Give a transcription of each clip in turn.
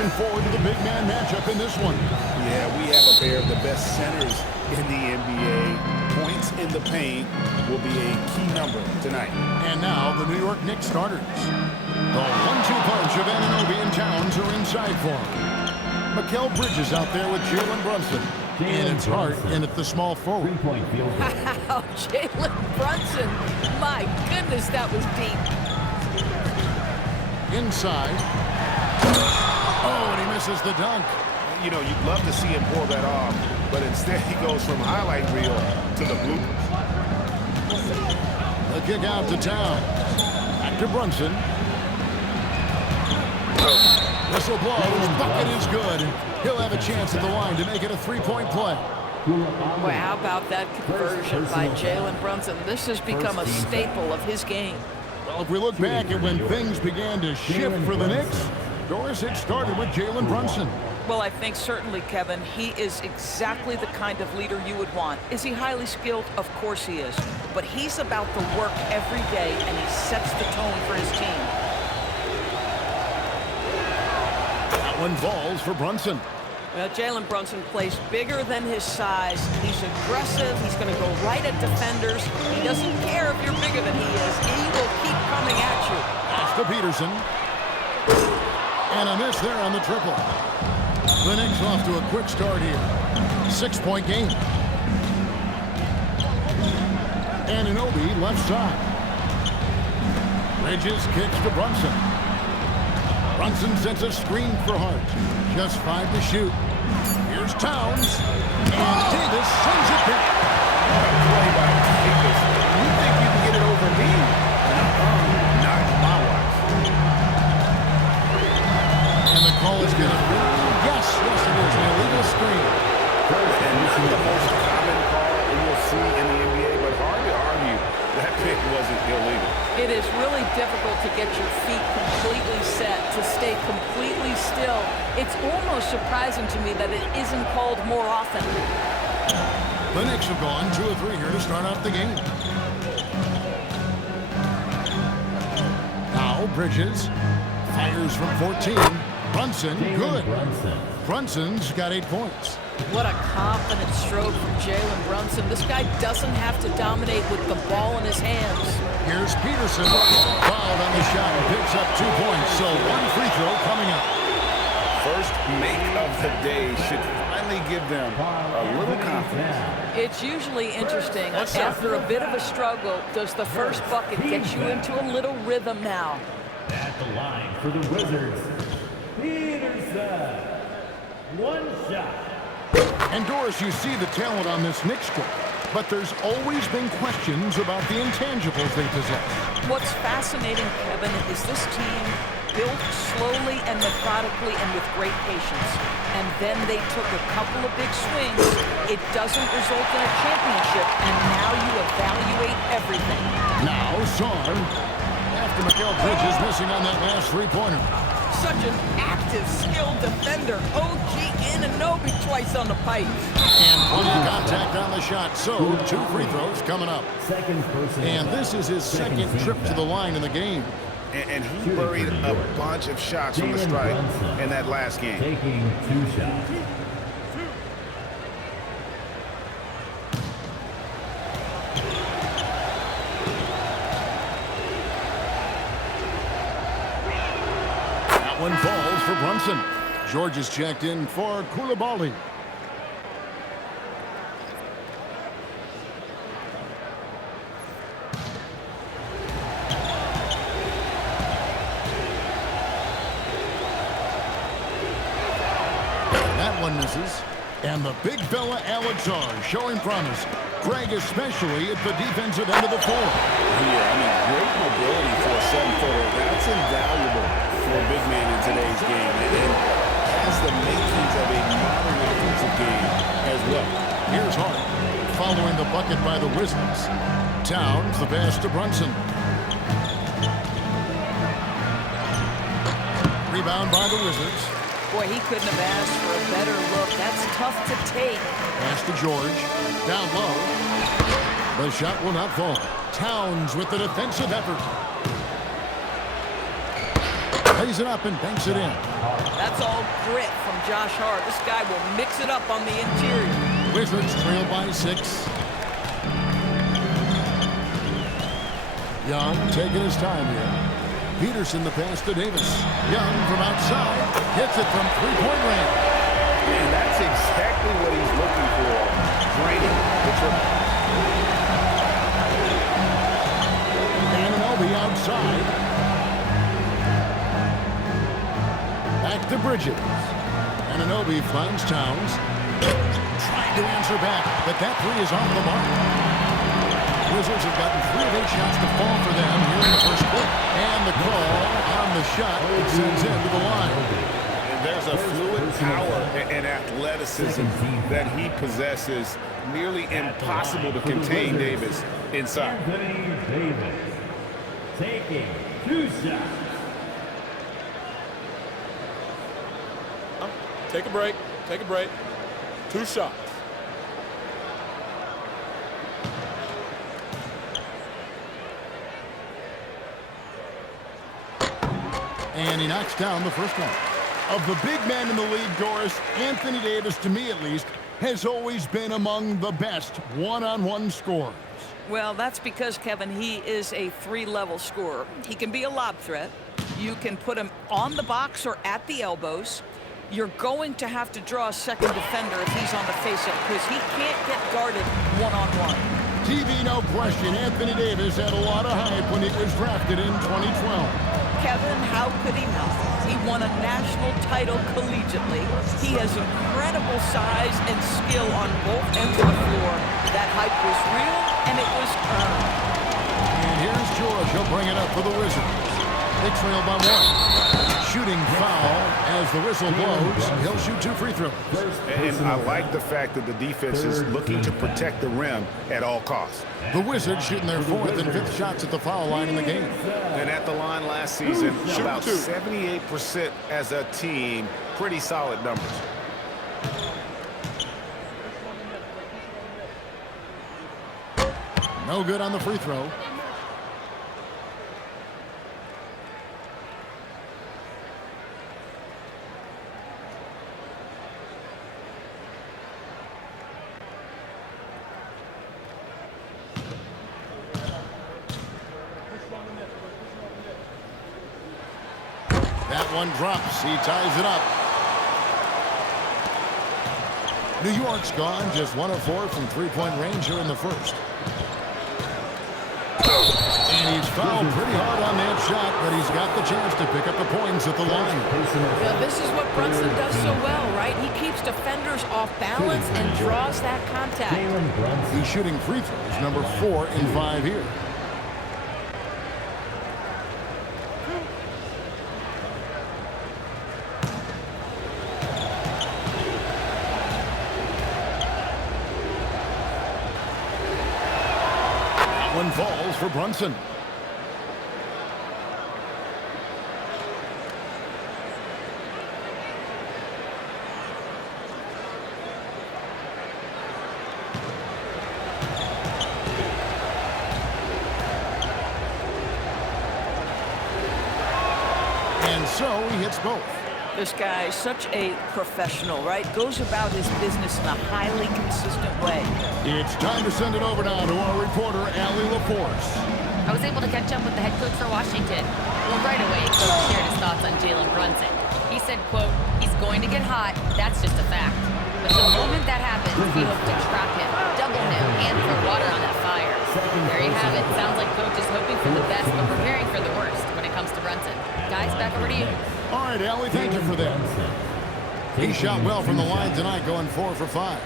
looking forward to the big man matchup in this one. Yeah, we have a pair of the best centers in the NBA. Points in the paint will be a key number tonight. And now the New York Knicks starters. The 1-2 punch of Anunoby and Towns are inside for him. Mikal Bridges out there with Jalen Brunson. And it's Hart in at the small forward. Wow, Jalen Brunson. My goodness, that was deep. Inside. Oh, and he misses the dunk. You know, you'd love to see him pull that off, but instead he goes from highlight reel to the bloopers. The kick out to Towns. Back to Brunson. Whistle blows. Bucket is good. He'll have a chance at the line to make it a three-point play. Well, how about that conversion by Jalen Brunson? This has become a staple of his game. Well, if we look back at when things began to shift for the Knicks, Doris, it started with Jalen Brunson. Well, I think certainly, Kevin, he is exactly the kind of leader you would want. Is he highly skilled? Of course he is. But he's about the work every day, and he sets the tone for his team. That one falls for Brunson. Well, Jalen Brunson plays bigger than his size. He's aggressive. He's going to go right at defenders. He doesn't care if you're bigger than he is. He will keep coming at you. Off to Peterson. And a miss there on the triple. The Knicks off to a quick start here. 6-point game. Anunoby left side. Bridges kicks to Brunson. Brunson sends a screen for Hart. Just 5 to shoot. Here's Towns. And Davis sends it back. What a play by Davis. You think you can get it over me? Not my watch. And the call is good. Yes, it is. An illegal screen. And not the most common call you'll see in the NBA, but hard to argue that pick wasn't illegal. It is really difficult to get your feet completely set, to stay completely still. It's almost surprising to me that it isn't called more often. The Knicks have gone 2 of 3 here to start out the game. Now Bridges fires from 14. Brunson, good. Brunson's got 8 points. What a confident stroke from Jalen Brunson. This guy doesn't have to dominate with the ball in his hands. Here's Peterson. Fouled on the shot and picks up 2 points. So 1 free throw coming up. First make of the day should finally give them a little confidence. It's usually interesting. After a bit of a struggle, does the first bucket get you into a little rhythm now? At the line for the Wizards, Peterson. 1 shot. And Doris, you see the talent on this Knicks squad, but there's always been questions about the intangibles they possess. What's fascinating, Kevin, is this team built slowly and methodically and with great patience. And then they took a couple of big swings. It doesn't result in a championship, and now you evaluate everything. Now, Saar, after Mikal Bridges missing on that last three-pointer. Such an active, skilled defender. OG Anunoby twice on the pipe. And plenty of contact on the shot. So, 2 free throws coming up. And this is his second trip to the line in the game. And he buried a bunch of shots from the strike in that last game. Taking 2 shots. One falls for Brunson. George is checked in for Coulibaly. That one misses. And the big fella Alexar showing promise. Craig especially at the defensive end of the floor. Yeah, I mean, great mobility for a 7-footer. That's invaluable for a big man in today's game. And has the makings of a modern defensive game as well. Here's Hart following the bucket by the Wizards. Towns the pass to Brunson. Rebound by the Wizards. Boy, he couldn't have asked for a better look. That's tough to take. Pass to George. Down low. The shot will not fall. Towns with the defensive effort. Lays it up and banks it in. That's That's all grit from Josh Hart. This guy will mix it up on the interior. Wizards trail by 6. Young taking his time here. Peterson the pass to Davis. Young from outside. Hits it from three-point range. And that's exactly what he's looking for. Draining the triple. Anunoby outside. Back to Bridges. Anunoby finds Towns. Trying to answer back, but that three is off the mark. Wizards have gotten 3 of 8 shots to fall for them here in the first quarter. And the call on the shot sends him to the line. And there's a fluid power and athleticism that he possesses. Nearly impossible to contain Davis inside. Anthony Davis taking 2 shots. Take a break. Take a break. 2 shots. And he knocks down the first one. Of the big men in the league, Doris, Anthony Davis, to me at least, has always been among the best one-on-one scorers. Well, that's because, Kevin, he is a 3-level scorer. He can be a lob threat. You can put him on the box or at the elbows. You're going to have to draw a second defender if he's on the face-up because he can't get guarded one-on-one. TV, no question, Anthony Davis had a lot of hype when he was drafted in 2012. Kevin, how could he not? He won a national title collegiately. He has incredible size and skill on both ends of the floor. That hype was real, and it was earned. And here's George. He'll bring it up for the Wizards. They trail by 1. Shooting foul as the whistle blows. He'll shoot 2 free throws. And I like the fact that the defense is looking to protect the rim at all costs. The Wizards shooting their 4th and 5th shots at the foul line in the game. And at the line last season, about 78% as a team. Pretty solid numbers. No good on the free throw. That one drops. He ties it up. New York's gone just 1 of 4 from three-point range here in the first. And he's fouled pretty hard on that shot, but he's got the chance to pick up the points at the line. Well, this is what Brunson does so well, right? He keeps defenders off balance and draws that contact. He's shooting free throws, number 4 in 5 here. One falls for Brunson. And so he hits both. This guy is such a professional, right? Goes about his business in a highly consistent way. It's time to send it over now to our reporter, Allie LaForce. I was able to catch up with the head coach for Washington. Well, right away, Coach shared his thoughts on Jalen Brunson. He said, quote, he's going to get hot, that's just a fact. But the moment that happens, we hope to trap him, double him, and throw water on that fire. There you have it. Sounds like Coach is hoping for the best, but preparing for the worst when it comes to Brunson. Guys, back over to you. All right, Allie, thank you for that. He shot well from the line tonight, going 4 for 5.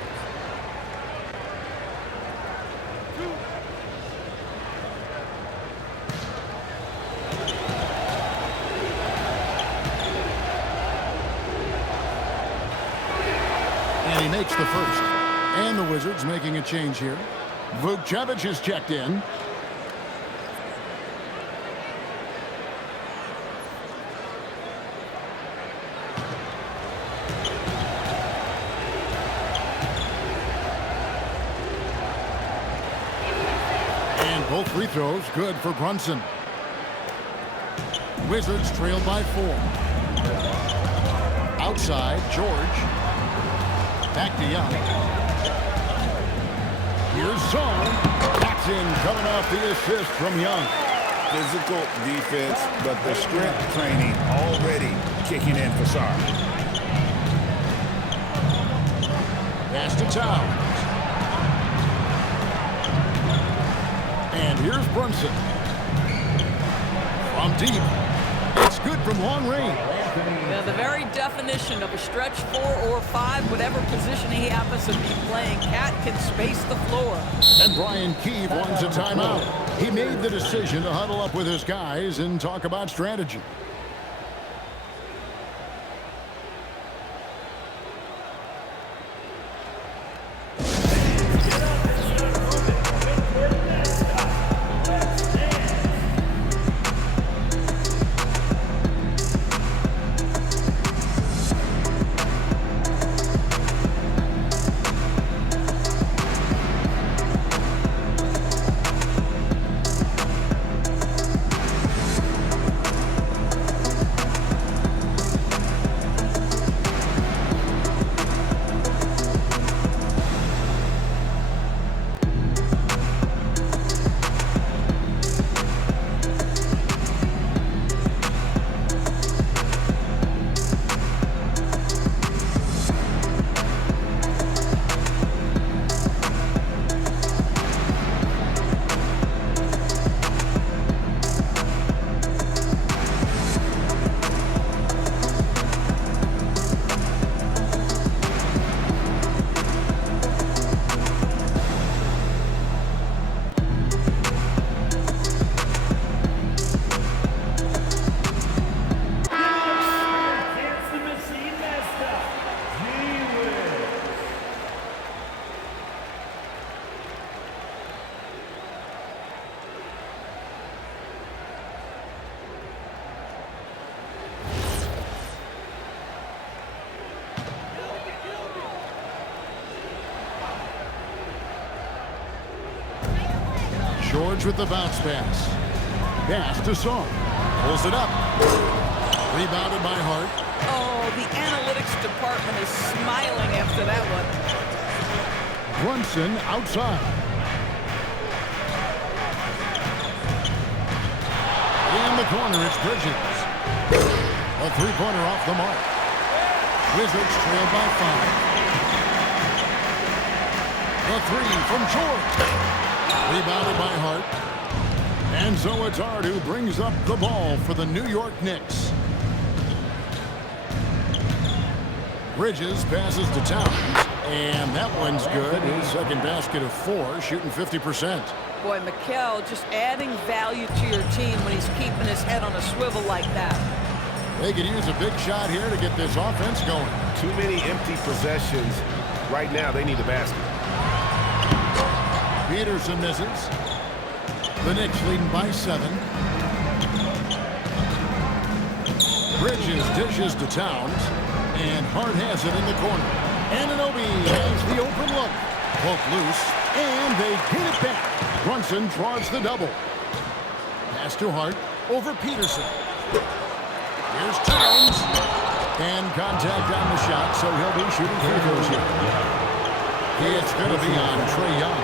And he makes the first. And the Wizards making a change here. Vukcevic is checked in. And both free throws good for Brunson. Wizards trail by 4. outside. George. Back to Young. Here's Zone. That's in, coming off the assist from Young. Physical defense, but the strength training already kicking in for Sarr. Pass to Towns. And here's Brunson. From deep. It's good from long range. Yeah, the very definition of a stretch 4 or 5, whatever position he happens to be playing, Cat can space the floor. And Brian Keefe wants a timeout. He made the decision to huddle up with his guys and talk about strategy. George with the bounce pass. Pass to Song. Pulls it up. Rebounded by Hart. Oh, the analytics department is smiling after that one. Brunson outside. In the corner, it's Bridges. A three-pointer off the mark. Wizards trail by 5. The three from George. Rebounded by Hart. And so it's Hart who brings up the ball for the New York Knicks. Bridges passes to Towns. And that one's good. His second basket of 4, shooting 50%. Boy, Mikel just adding value to your team when he's keeping his head on a swivel like that. They could use a big shot here to get this offense going. Too many empty possessions. Right now, they need a basket. Peterson misses. The Knicks leading by 7. Bridges dishes to Towns. And Hart has it in the corner. Anunoby has the open look. Poke loose. And they get it back. Brunson draws the double. Pass to Hart. Over Peterson. Here's Towns. And contact on the shot, so he'll be shooting free throws here. It's going to be on Trae Young.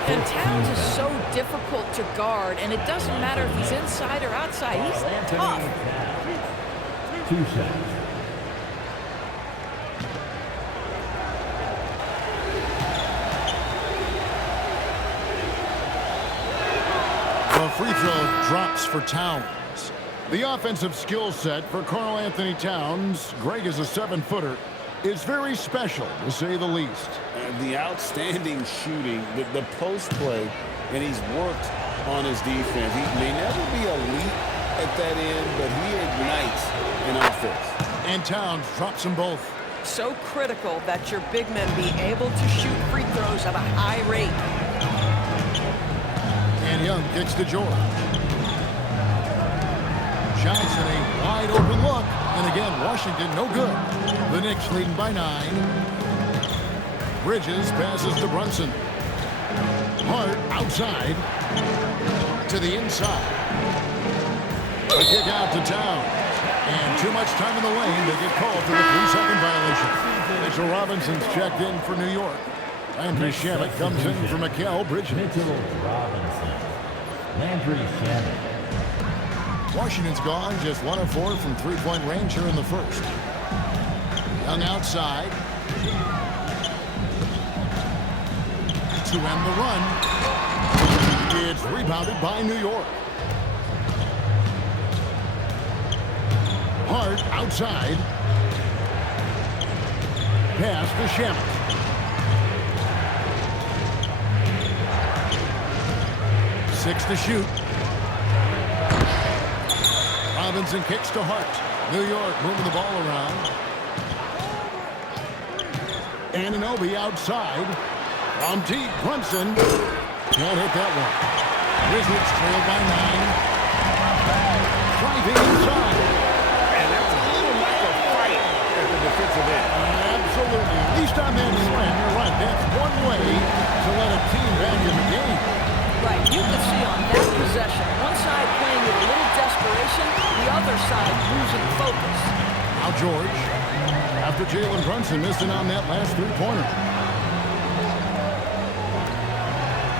And Towns is so difficult to guard, and it doesn't matter if he's inside or outside. He's tough. 2 shots. The free throw drops for Towns. The offensive skill set for Karl Anthony Towns, Greg is a 7-footer, is very special, to say the least. The outstanding shooting, the post play, and he's worked on his defense. He may never be elite at that end, but he ignites an offense. And Towns drops them both. So critical that your big men be able to shoot free throws at a high rate. And Young kicks to George. Johnson, a wide open look. And again, Washington no good. The Knicks leading by 9. Bridges passes to Brunson. Hart outside. To the inside. A kick out to Towns. And too much time in the lane. They get called for the 3-second Robinson's checked in for New York. Landry Shamet comes in for Mikal Bridges. Mitchell Robinson. Landry Shamet. Washington's gone just 1 of 4 from three-point range here in the first. Young outside. To end the run. It's rebounded by New York. Hart outside. Pass to Shamet. Six to shoot. Robinson kicks to Hart. New York moving the ball around. Anunoby outside. From deep, Brunson. Can't hit that one. Wizards trail by 9. Driving inside. And that's a little lack of fight at the defensive end. Absolutely. At least on that slam, you're right. That's one way to let a team back in the game. Right, you can see on that possession, one side playing with a little desperation, the other side losing focus. Now George, after Jalen Brunson missing on that last three-pointer.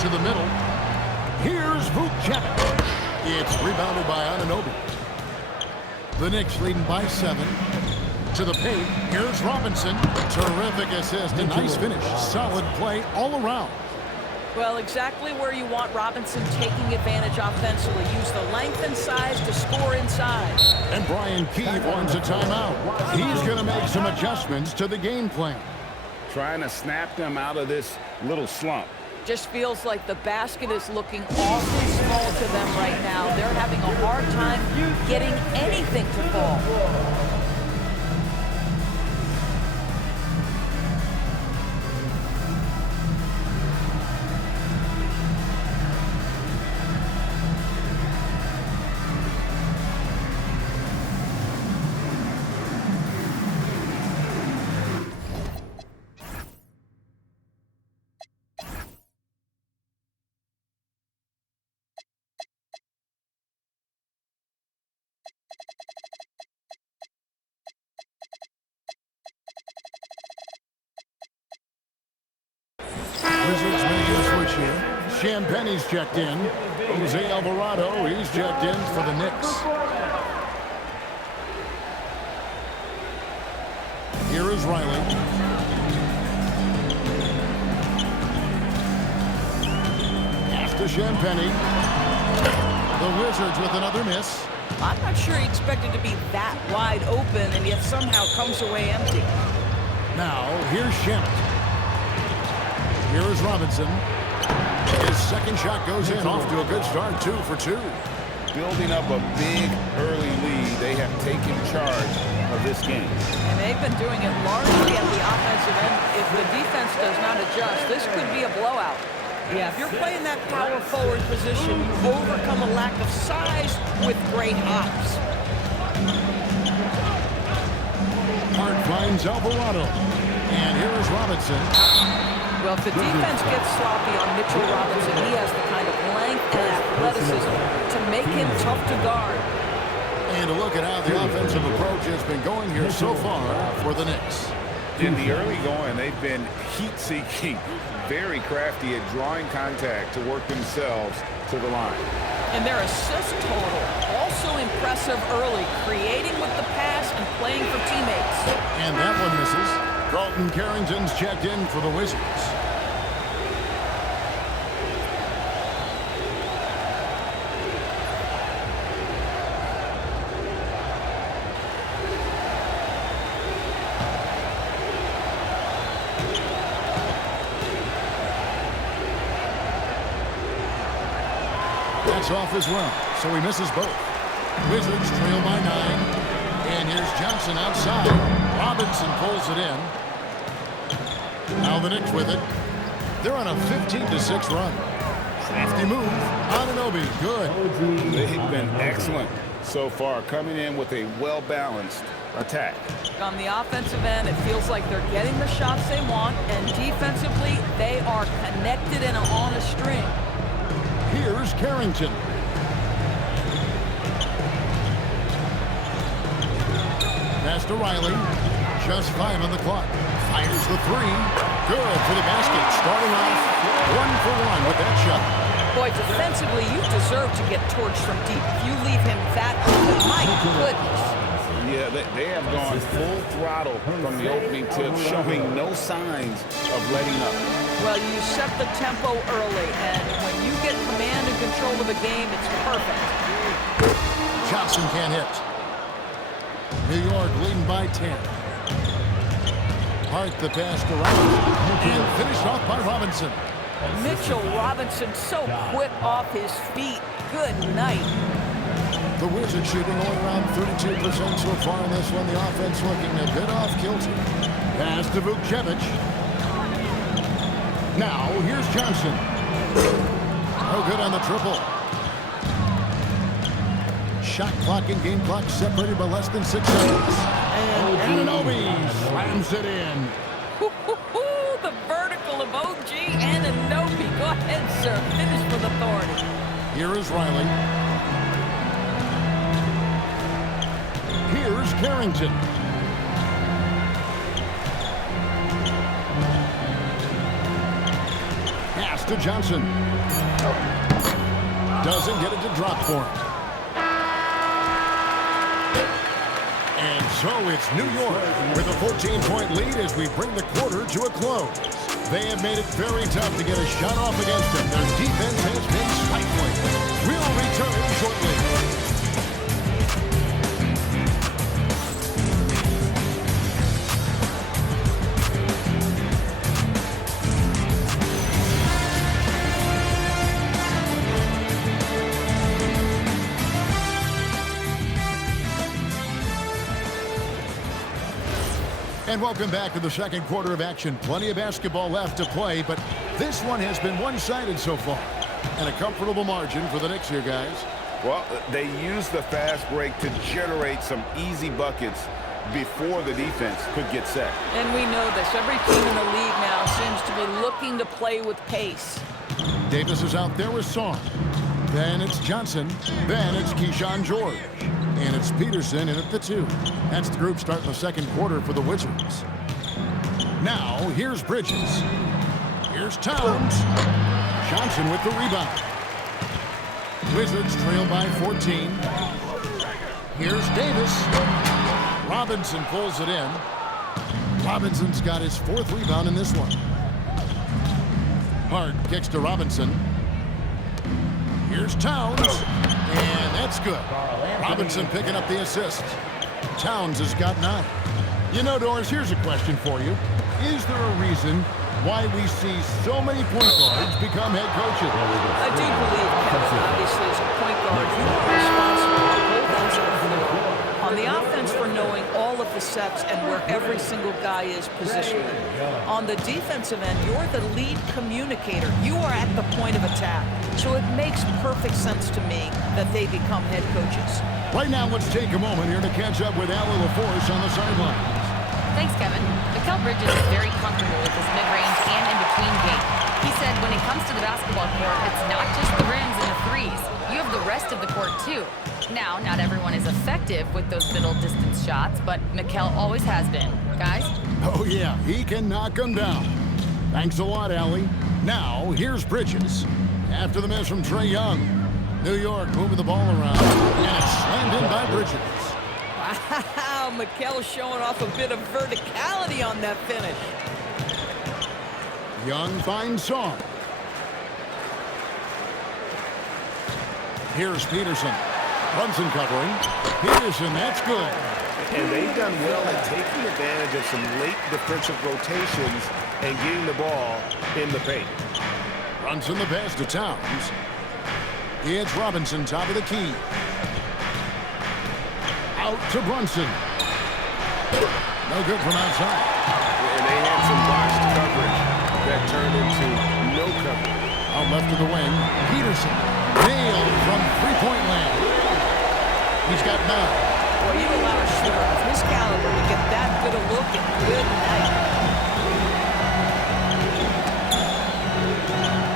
To the middle. Here's Vucevic. It's rebounded by Anunoby. The Knicks leading by 7. To the paint. Here's Robinson. Terrific assist. A nice finish. Solid play all around. Well, exactly where you want Robinson taking advantage offensively. Use the length and size to score inside. And Brian Keefe wants a timeout. He's going to make some adjustments to the game plan. Trying to snap them out of this little slump. Just feels like the basket is looking awfully small to them right now. They're having a hard time getting anything to fall. Wizards making a switch here. Champagne's checked in. Jose Alvarado, he's checked in for the Knicks. Here is Riley. Pass to Champagne. The Wizards with another miss. I'm not sure he expected to be that wide open and yet somehow comes away empty. Now, here's Shamet. Here is Robinson. His second shot goes in, off to a good start, 2 for 2. Building up a big early lead. They have taken charge of this game. And they've been doing it largely at the offensive end. If the defense does not adjust, this could be a blowout. Yeah, if you're playing that power forward position, you overcome a lack of size with great hops. Hart finds Alvarado. And here is Robinson. Well, if the defense gets sloppy on Mitchell Robinson, he has the kind of length and athleticism to make him tough to guard. And a look at how the offensive approach has been going here so far for the Knicks. In the early going, they've been heat-seeking, very crafty at drawing contact to work themselves to the line. And their assist total, also impressive early, creating with the pass and playing for teammates. And that one misses. Carlton Carrington's checked in for the Wizards. That's off as well, so he misses both. Wizards trail by 9. And here's Johnson outside. Robinson pulls it in. Now the Knicks with it. They're on a 15-6 run. Crafty move. Anunoby, good. They've been excellent so far, coming in with a well-balanced attack. On the offensive end, it feels like they're getting the shots they want, and defensively, they are connected and on a string. Here's Carrington. Pass to Riley. just 5 on the clock. Fires the 3. Good for the basket. Starting off 1 for 1 with that shot. Boy, defensively, you deserve to get torched from deep. If you leave him that open, my goodness. Yeah, they have gone full throttle from the opening tip, showing no signs of letting up. Well, you set the tempo early, and when you get command and control of a game, it's perfect. Johnson can't hit. New York leading by 10. Hart the pass to Robinson, and finished off by Robinson. Mitchell Robinson so quick off his feet. Good night. The Wizards shooting only around 32% so far in this one. The offense looking a bit off kilter. Pass to Vukcevic. Now, here's Johnson. No good on the triple. Shot clock and game clock separated by less than 6 seconds. And Anunoby slams it in. The vertical of OG Anunoby. Go ahead, sir. Finish with authority. Here is Riley. Here's Carrington. Pass to Johnson. Doesn't get it to drop for him. And so it's New York with a 14-point lead as we bring the quarter to a close. They have made it very tough to get a shot off against them. Their defense has been stifling. We'll return shortly. And welcome back to the second quarter of action. Plenty of basketball left to play, but this one has been one-sided so far. And a comfortable margin for the Knicks here, guys. Well, they used the fast break to generate some easy buckets before the defense could get set. And we know this. Every team in the league now seems to be looking to play with pace. Davis is out there with Song. Then it's Johnson. Then it's Keyshawn George. And it's Peterson in at the 2. That's the group starting the second quarter for the Wizards. Now, here's Bridges. Here's Towns. Johnson with the rebound. Wizards trail by 14. Here's Davis. Robinson pulls it in. Robinson's got his 4th rebound in this one. Hart kicks to Robinson. Here's Towns. And that's good. Robinson picking up the assist. Towns has got 9. You know, Doris, here's a question for you. Is there a reason why we see so many point guards become head coaches? I do believe, Kevin, obviously, as a point guard, you are responsible for both ends of the floor. On the offense for knowing all of the sets and where every single guy is positioned. On the defensive end, you're the lead communicator. You are at the point of attack. So it makes perfect sense to me that they become head coaches. Right now, let's take a moment here to catch up with Allie LaForce on the sidelines. Thanks, Kevin. Mikal Bridges is very comfortable with his mid-range and in-between game. He said when it comes to the basketball court, it's not just the rims and the threes. You have the rest of the court, too. Now, not everyone is effective with those middle-distance shots, but Mikal always has been. Guys? Oh, yeah, he can knock them down. Thanks a lot, Allie. Now, here's Bridges. After the miss from Trae Young. New York moving the ball around, and it's slammed in by Bridges. Wow, Mikal showing off a bit of verticality on that finish. Young finds Song. Here's Peterson. Brunson covering. Peterson, that's good. And they've done well at taking advantage of some late defensive rotations and getting the ball in the paint. Brunson the pass to Towns. It's Robinson, top of the key. Out to Brunson. No good from outside. And they had some botched coverage that turned into no coverage. Out left of the wing. Peterson. Nailed from three-point land. He's got 9. Well, you allow a shooter of his caliber to get that good a look and good night.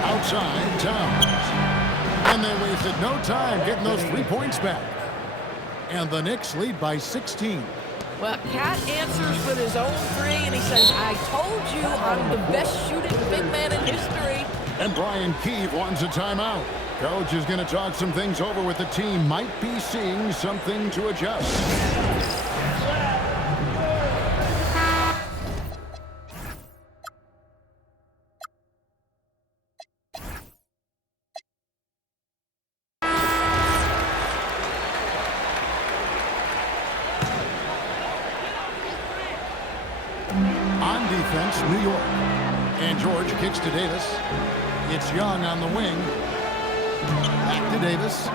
Outside, Towns. And they wasted no time getting those 3 points back. And the Knicks lead by 16. Well, Cat answers with his own three, and he says, I told you I'm the best shooting big man in history. And Brian Keefe wants a timeout. Coach is going to talk some things over with the team. Might be seeing something to adjust. On defense, New York. And George kicks to Davis. It's Young on the wing. Back to Davis.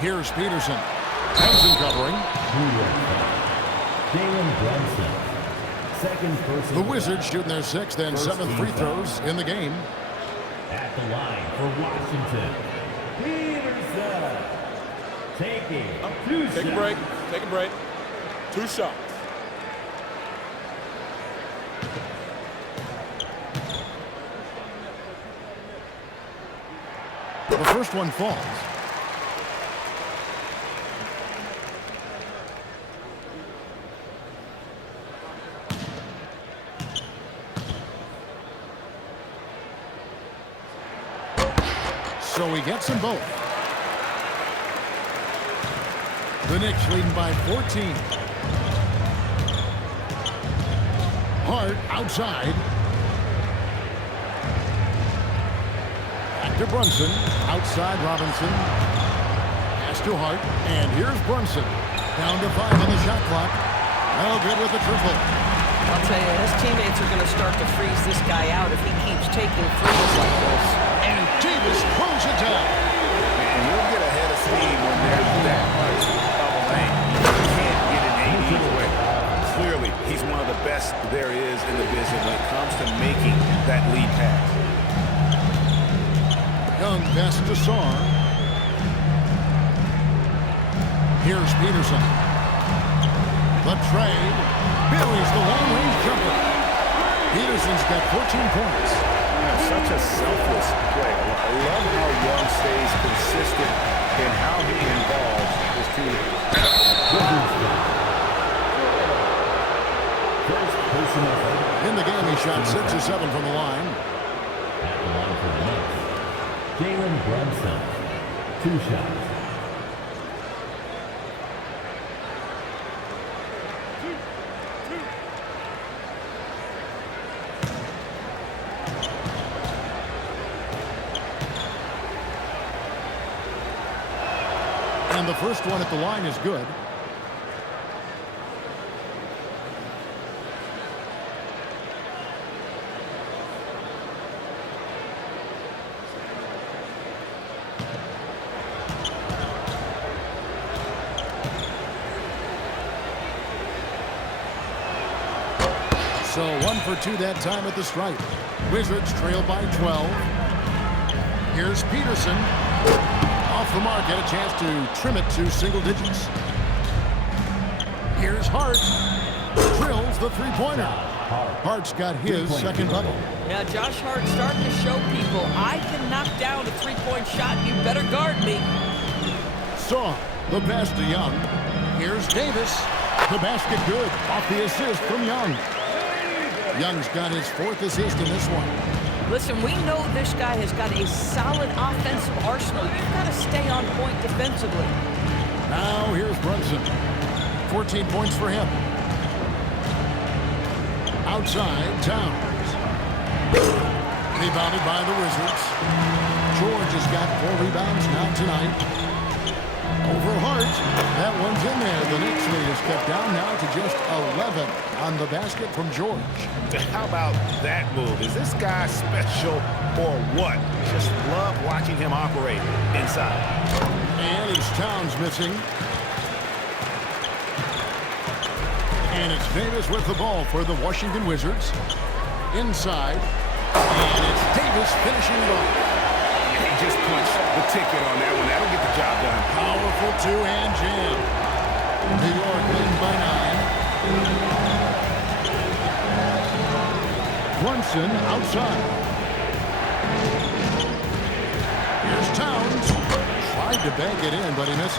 Here's Peterson. Brunson covering. Jalen Brunson. Second person. The Wizards shooting their sixth and seventh free throws in the game. At the line for Washington, Peterson. Taking a two shot. Take a break. Take a break. 2 shots. The first one falls. So he gets them both. The Knicks leading by 14. Hart outside. Back to Brunson. Outside Robinson. Pass to Hart. And here's Brunson. Down to 5 on the shot clock. Well, good with the triple. I'll tell you, his teammates are going to start to freeze this guy out if he keeps taking threes like this. And Davis throws it down. And you'll get ahead of steam when there's that much of a lane. You can't get an AD away. Clearly, he's one of the best there is in the business when it comes to making that lead pass. Young pass to Sarr. Here's Peterson. The trade. Buries the long-range jumper. Peterson's got 14 points. Such a selfless play. I love how Young stays consistent in how he involves his teammates. In the game, he shot 6 or 7 from the line. At the line for the Knicks, Jalen Brunson. 2 shots. And the first one at the line is good. So 1 for 2 that time at the stripe. Wizards trail by 12. Here's Peterson. Off the mark, get a chance to trim it to single digits. Here's Hart. Drills the three-pointer. Hart's got his second double. Now, Josh Hart starting to show people, I can knock down a three-point shot. You better guard me. Saw the pass to Young. Here's Davis. The basket good. Off the assist from Young. Young's got his 4th assist in this one. Listen, we know this guy has got a solid offensive arsenal. You've got to stay on point defensively. Now here's Brunson. 14 points for him. Outside, Towns. Rebounded by the Wizards. George has got 4 rebounds now tonight. Over Hart. That one's in there. The Knicks lead is kept down now to just 11 on the basket from George. How about that move? Is this guy special or what? Just love watching him operate inside. And it's Towns missing. And it's Davis with the ball for the Washington Wizards. Inside. And it's Davis finishing it off. He just punched the ticket on that one. That'll get the job done. Powerful two-hand jam. New York leading by 9. Brunson outside. Here's Towns. Tried to bank it in, but he misses.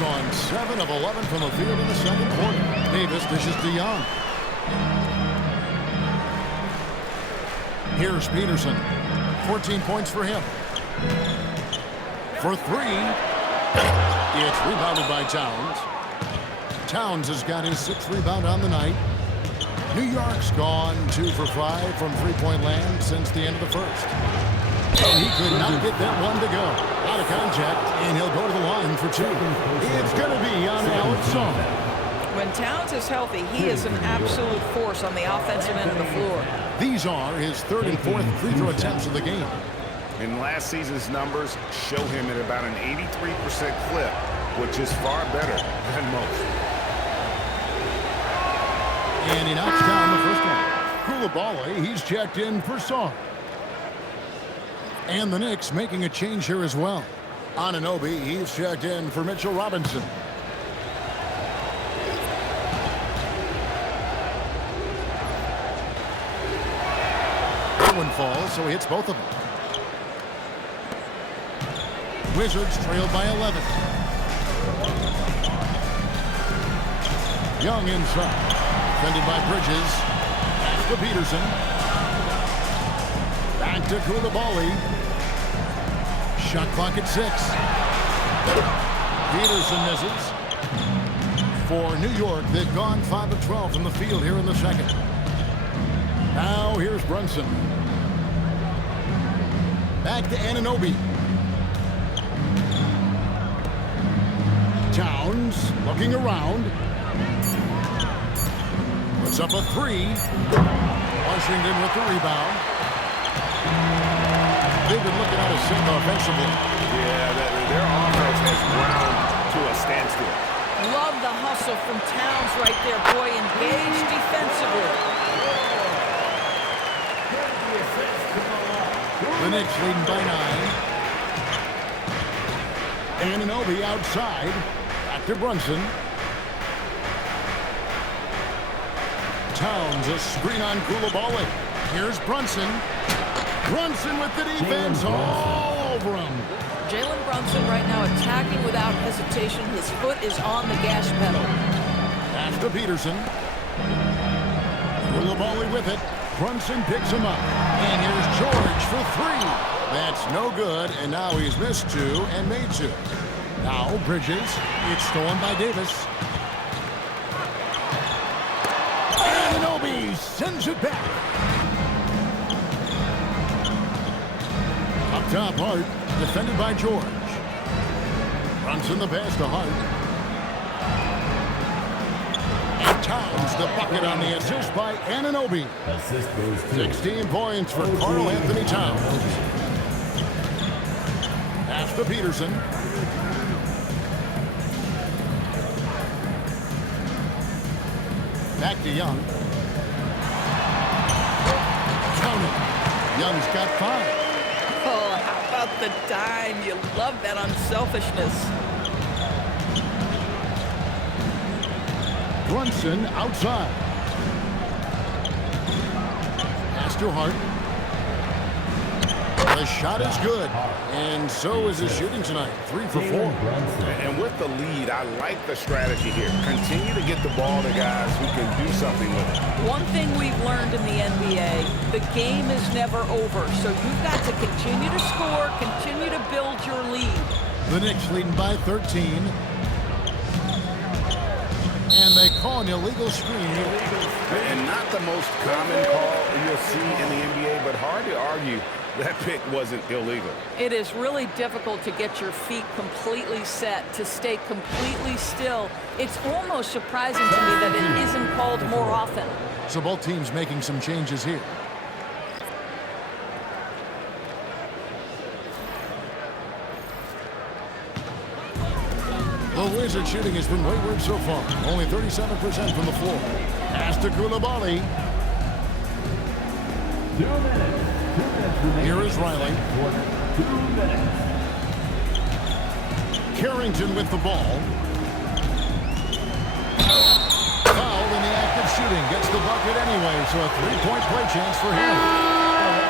gone 7 of 11 from the field in the second quarter. Davis dishes to Young. Here's Peterson. 14 points for him. For 3. It's rebounded by Towns. Towns has got his 6th rebound on the night. New York's gone 2 for 5 from three-point land since the end of the first. And he could not get that one to go. Out of contact, and he'll go to the line for 2. It's going to be on Alex Song. When Towns is healthy, he is an absolute force on the offensive end of the floor. These are his 3rd and 4th free throw attempts of the game. And last season's numbers show him at about an 83% clip, which is far better than most. And he knocks down the first one. Koulibaly, he's checked in for Song. And the Knicks making a change here as well. Anunoby, he's checked in for Mitchell Robinson. One falls, so he hits both of them. Wizards trailed by 11. Young inside. Defended by Bridges. Back to Peterson. Back to Koulibaly. Shot clock at 6. Peterson misses. For New York, they've gone 5 of 12 from the field here in the second. Now here's Brunson. Back to Anunoby. Towns looking around. Puts up a 3. Washington with the rebound. They've been looking out of sync offensively. Yeah, their offense has ground to a standstill. Love the hustle from Towns right there. Boy, engaged defensively. The Knicks leading by 9. Anunoby outside. Back to Brunson. Towns a screen on Koulibaly. Here's Brunson. Brunson with the defense all over him. Jalen Brunson right now attacking without hesitation. His foot is on the gas pedal. Pass to Peterson. Koulibaly with it. Brunson picks him up. And here's George for 3. That's no good, and now he's missed 2 and made 2. Now Bridges. It's stolen by Davis. Anunoby sends it back. Up top, Hart. Defended by George. Brunson the pass to Hart. Towns the bucket on the assist by Anunoby. 16 points for Karl Anthony Towns. Pass to Peterson. Back to Young. Counting. Young's got 5. Oh, how about the dime? You love that unselfishness. Brunson outside. Pass to Hart. The shot is good. And so is his shooting tonight. 3 for 4. And with the lead, I like the strategy here. Continue to get the ball to guys who can do something with it. One thing we've learned in the NBA, the game is never over. So you've got to continue to score, continue to build your lead. The Knicks leading by 13. And they call an illegal screen. And not the most common call you'll see in the NBA, but hard to argue that pick wasn't illegal. It is really difficult to get your feet completely set, to stay completely still. It's almost surprising to me that it isn't called more often. So both teams making some changes here. The Wizards shooting has been wayward so far. Only 37% from the floor. Pass to Koulibaly. 2 minutes. Here is Riley. 2 minutes. Carrington with the ball. Fouled in the act of shooting. Gets the bucket anyway, so a 3-point play chance for him.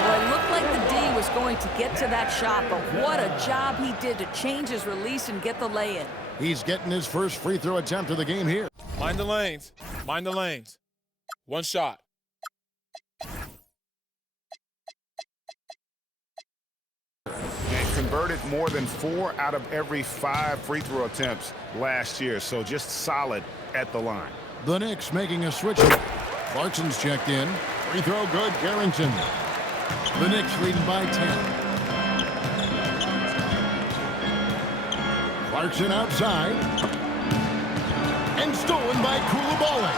Well, it looked like the D was was going to get to that shot, but what a job he did to change his release and get the lay-in. He's getting his first free throw attempt of the game here. Mind the lanes. Mind the lanes. One shot. And converted more than 4 out of every 5 free throw attempts last year. So just solid at the line. The Knicks making a switch. Clarkson's checked in. Free throw good, Carrington. The Knicks leading by 10. Clarkson outside. And stolen by Coulibaly.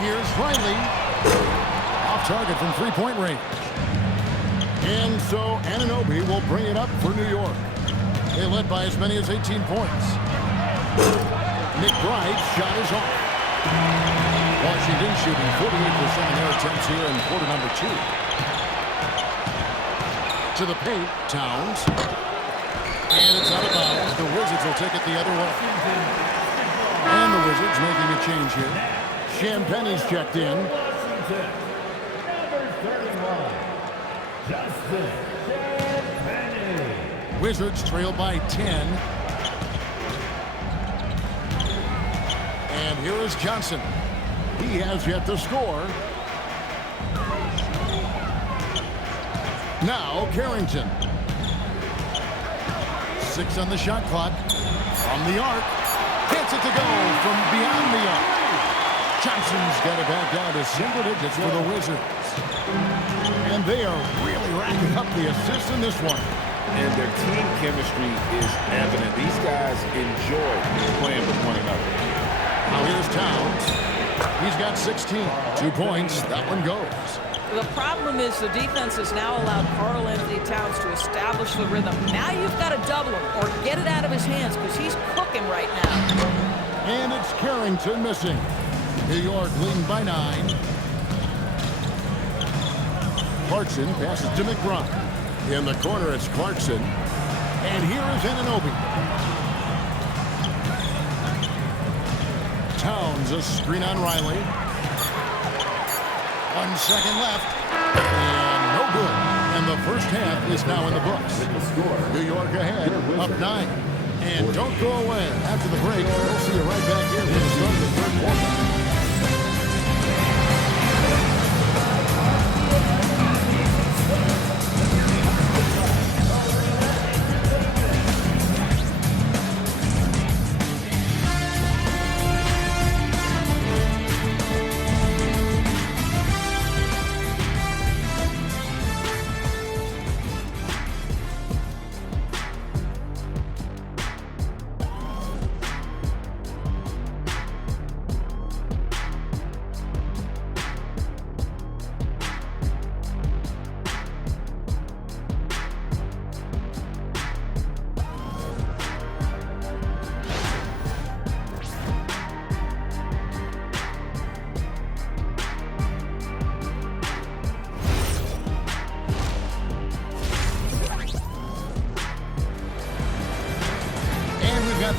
Here's Riley. Off target from three-point range. And so Anunoby will bring it up for New York. They led by as many as 18 points. McBride's shot is off. Washington shooting 48% of their attempts here in quarter number 2. To the paint, Towns. And it's out of bounds. The Wizards will take it the other way. And the Wizards making a change here. Champagne's checked in. Washington, number 31, Justin Champagnie. Wizards trail by 10. And here is Johnson. He has yet to score. Now Carrington. 6 on the shot clock. From the arc. Gets it to go from beyond the arc. Johnson's got it back down to single digits for the Wizards. And they are really racking up the assists in this one. And their team chemistry is evident. These guys enjoy playing with one another. Now here's Towns. He's got 16. 2 points. That one goes. The problem is the defense has now allowed Karl Anthony Towns to establish the rhythm. Now you've got to double him or get it out of his hands because he's cooking right now. And it's Carrington missing. New York leading by 9. Clarkson passes to McBride. In the corner, it's Clarkson. And here is Anunoby. Towns, a screen on Riley. 1 second left. And no good. And the first half is now in the books. New York ahead, up 9. And don't go away. After the break, we'll see you right back here for the start of the third quarter.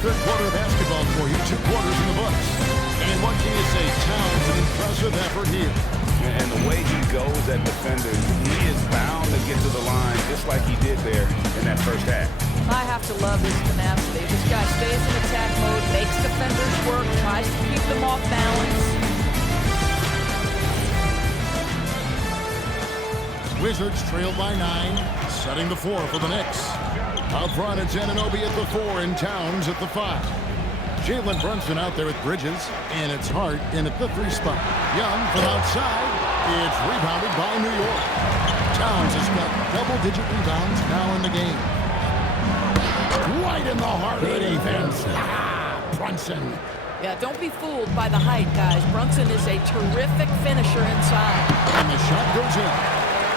Third quarter basketball for you. 2 quarters in the books. And what can you say? Towns, an impressive effort here. And the way he goes at defenders, he is bound to get to the line just like he did there in that first half. I have to love his tenacity. This guy stays in attack mode, makes defenders work, tries to keep them off balance. Wizards trail by 9, setting the 4 for the Knicks. Out front, it's Anunoby at the 4 and Towns at the 5. Jalen Brunson out there with Bridges, and it's Hart in at the 3 spot. Young from outside. It's rebounded by New York. Towns has got double-digit rebounds now in the game. Right in the heart of the defense. Brunson. Yeah, don't be fooled by the height, guys. Brunson is a terrific finisher inside. And the shot goes in.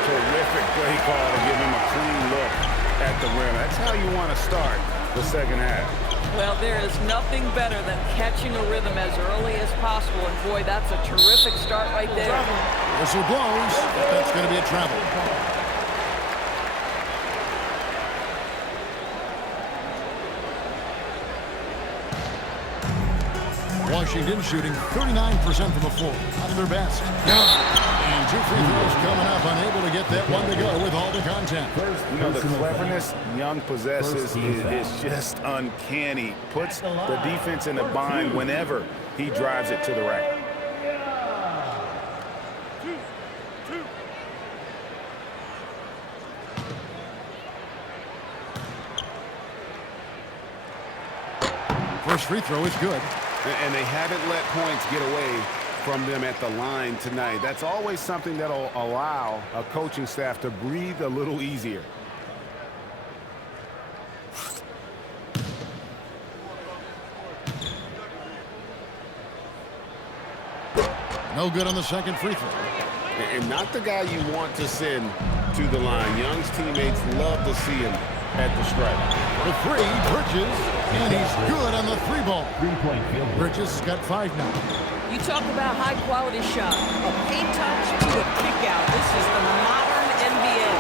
Terrific play call to give him a clean look at the rim. That's how you want to start the second half. Well, there is nothing better than catching a rhythm as early as possible, and boy, that's a terrific start right there. Whistle blows. That's going to be a travel. Washington shooting 39% from the floor. Out of their best. And 2 free throws coming up. Unable to get that one to go with all the contact. You know, the cleverness Young possesses is just uncanny. Puts the defense in a bind whenever he drives it to the rack. First free throw is good. And they haven't let points get away from them at the line tonight. That's always something that'll allow a coaching staff to breathe a little easier. No good on the second free throw. And not the guy you want to send to the line. Young's teammates love to see him at the stripe. The three, Bridges, and he's good on the 3-ball. 3-point field goal. Bridges has got 5 now. You talk about high-quality shot. A paint touch to a kick-out. This is the modern NBA.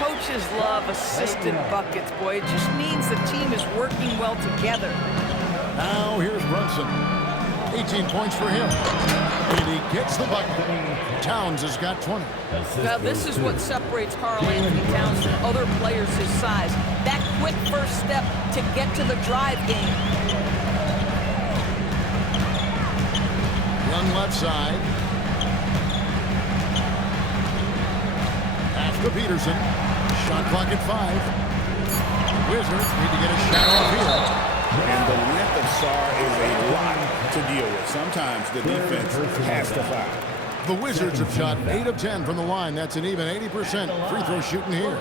Coaches love assisted buckets, boy. It just means the team is working well together. Now here's Brunson. 18 points for him. And he gets the bucket. Towns has got 20. Now, this is what separates Karl Anthony Towns from other players his size. That quick first step to get to the drive game. Young left side. Pass to Peterson. Shot clock at 5. Wizards need to get a shot off here. And the length of Sarr is a lot to deal with. Sometimes the defense has to foul. The Wizards have shot 8 of 10 from the line. That's an even 80% free throw shooting here.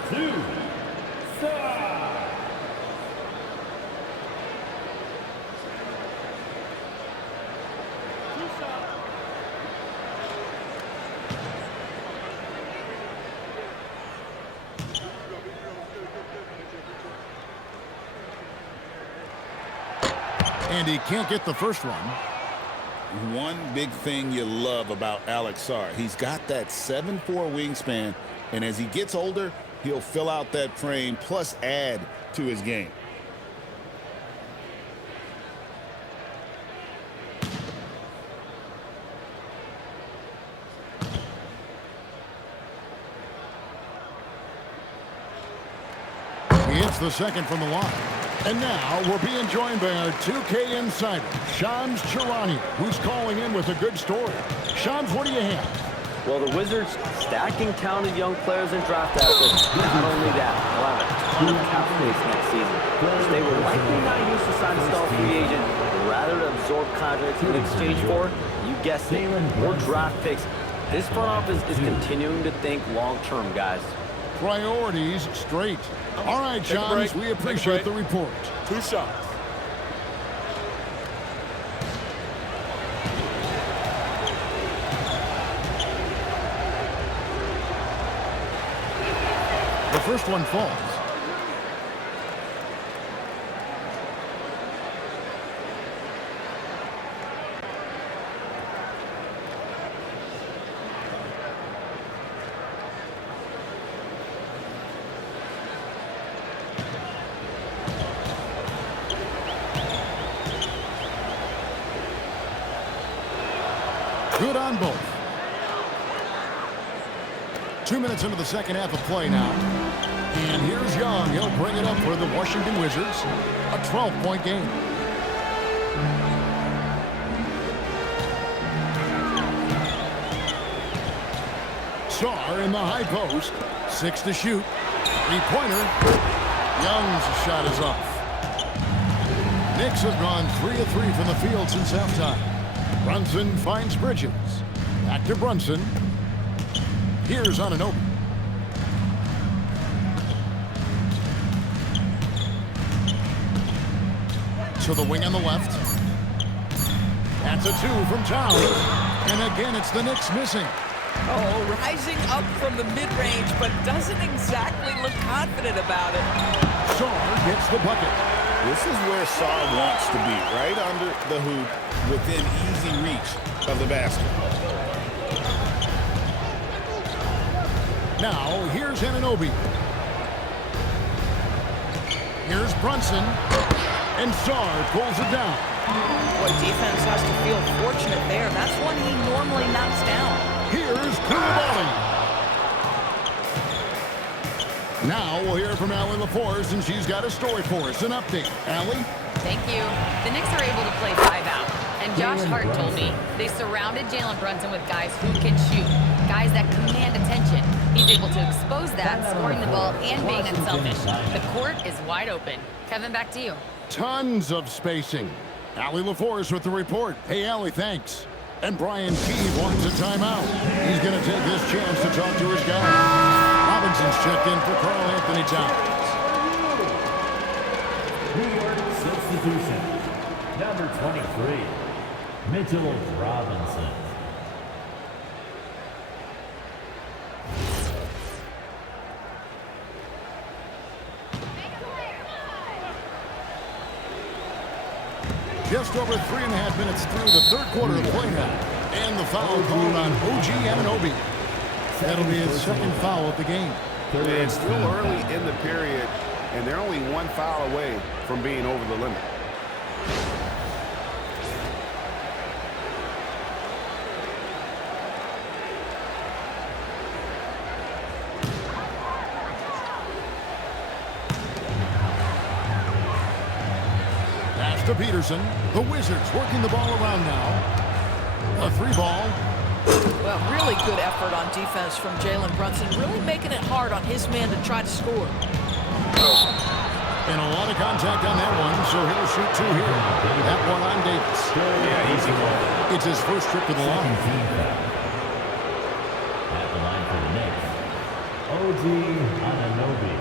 And he can't get the first one. One big thing you love about Alex Sarr, he's got that 7'4" wingspan, and as he gets older, he'll fill out that frame plus add to his game. He hits the second from the line. And now we're being joined by our 2K insider, Shams Charania, who's calling in with a good story. Shams, what do you have? Well, the Wizards stacking talented young players and draft assets. Not only that, they'll have a ton of cap space next season, which they were likely not used to sign a star free agent, but rather to absorb contracts in exchange for, you guessed it, more draft picks. This front office is continuing to think long-term, guys. Priorities straight. All right, Shams, we appreciate the report. 2 shots. The first one falls. Good on both. 2 minutes into the second half of play now. And here's Young. He'll bring it up for the Washington Wizards. A 12-point game. Sarr in the high post. 6 to shoot. 3-pointer. Young's shot is off. Knicks have gone 3 of 3 from the field since halftime. Brunson finds Bridges. Back to Brunson. Here's Anunoby. To the wing on the left. That's a 2 from Towns. And again, it's the Knicks missing. Oh, rising up from the mid-range, but doesn't exactly look confident about it. Sarr gets the bucket. This is where Sarr wants to be, right under the hoop, within easy reach of the basket. Now, here's Anunoby. Here's Brunson. And Sarr pulls it down. Boy, defense has to feel fortunate there. That's one he normally knocks down. Here's Koulibaly. Now we'll hear from Allie LaForce, and she's got a story for us. An update. Allie? Thank you. The Knicks are able to play 5 out. And Josh Hart told me they surrounded Jalen Brunson with guys who can shoot, guys that command attention. He's able to expose that, scoring the ball and being unselfish. The court is wide open. Kevin, back to you. Tons of spacing. Allie LaForce with the report. Hey, Allie, thanks. And Brian Keeve wants a timeout. He's going to take this chance to talk to his guys. Robinson's checked in for Karl Anthony Towns. New York substitution. Number 23, Mitchell Robinson. Just over 3.5 minutes through the third quarter of play now. And the foul called on OG Anunoby. That'll be his second foul of the game. It's still early in the period, and they're only one foul away from being over the limit. Pass to Peterson. The Wizards working the ball around now. A 3-ball. Well, really good effort on defense from Jalen Brunson, really making it hard on his man to try to score. And a lot of contact on that one, so he'll shoot 2 here. That one on Davis. Yeah, easy call. It's his first trip to the line. At the line for the Knicks, OG Anunoby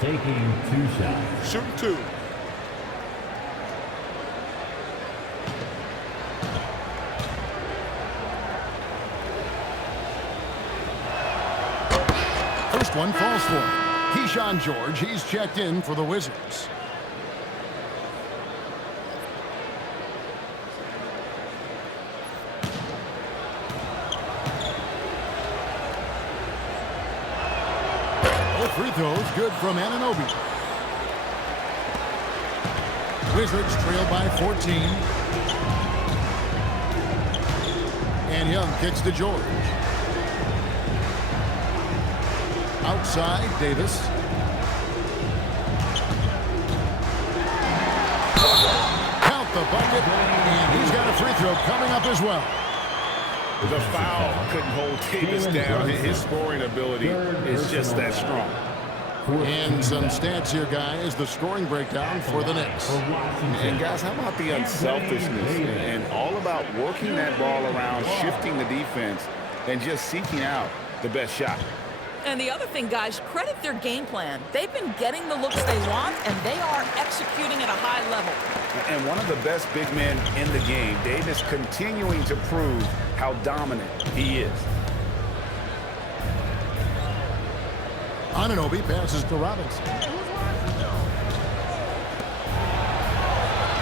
taking 2 shots. Shooting 2. First one falls for him. Keyshawn George, he's checked in for the Wizards. Both free throws good from Anunoby. Wizards trail by 14. And Young kicks to George. Outside, Davis. Count the bucket, and he's got a free throw coming up as well. The foul couldn't hold Davis down. His scoring ability is just that strong. And some stats here, guys. The scoring breakdown for the Knicks. And guys, how about the unselfishness and all about working that ball around, shifting the defense, and just seeking out the best shot. And the other thing, guys, credit their game plan. They've been getting the looks they want, and they are executing at a high level. And one of the best big men in the game, Davis, continuing to prove how dominant he is. Anunoby passes to Robinson.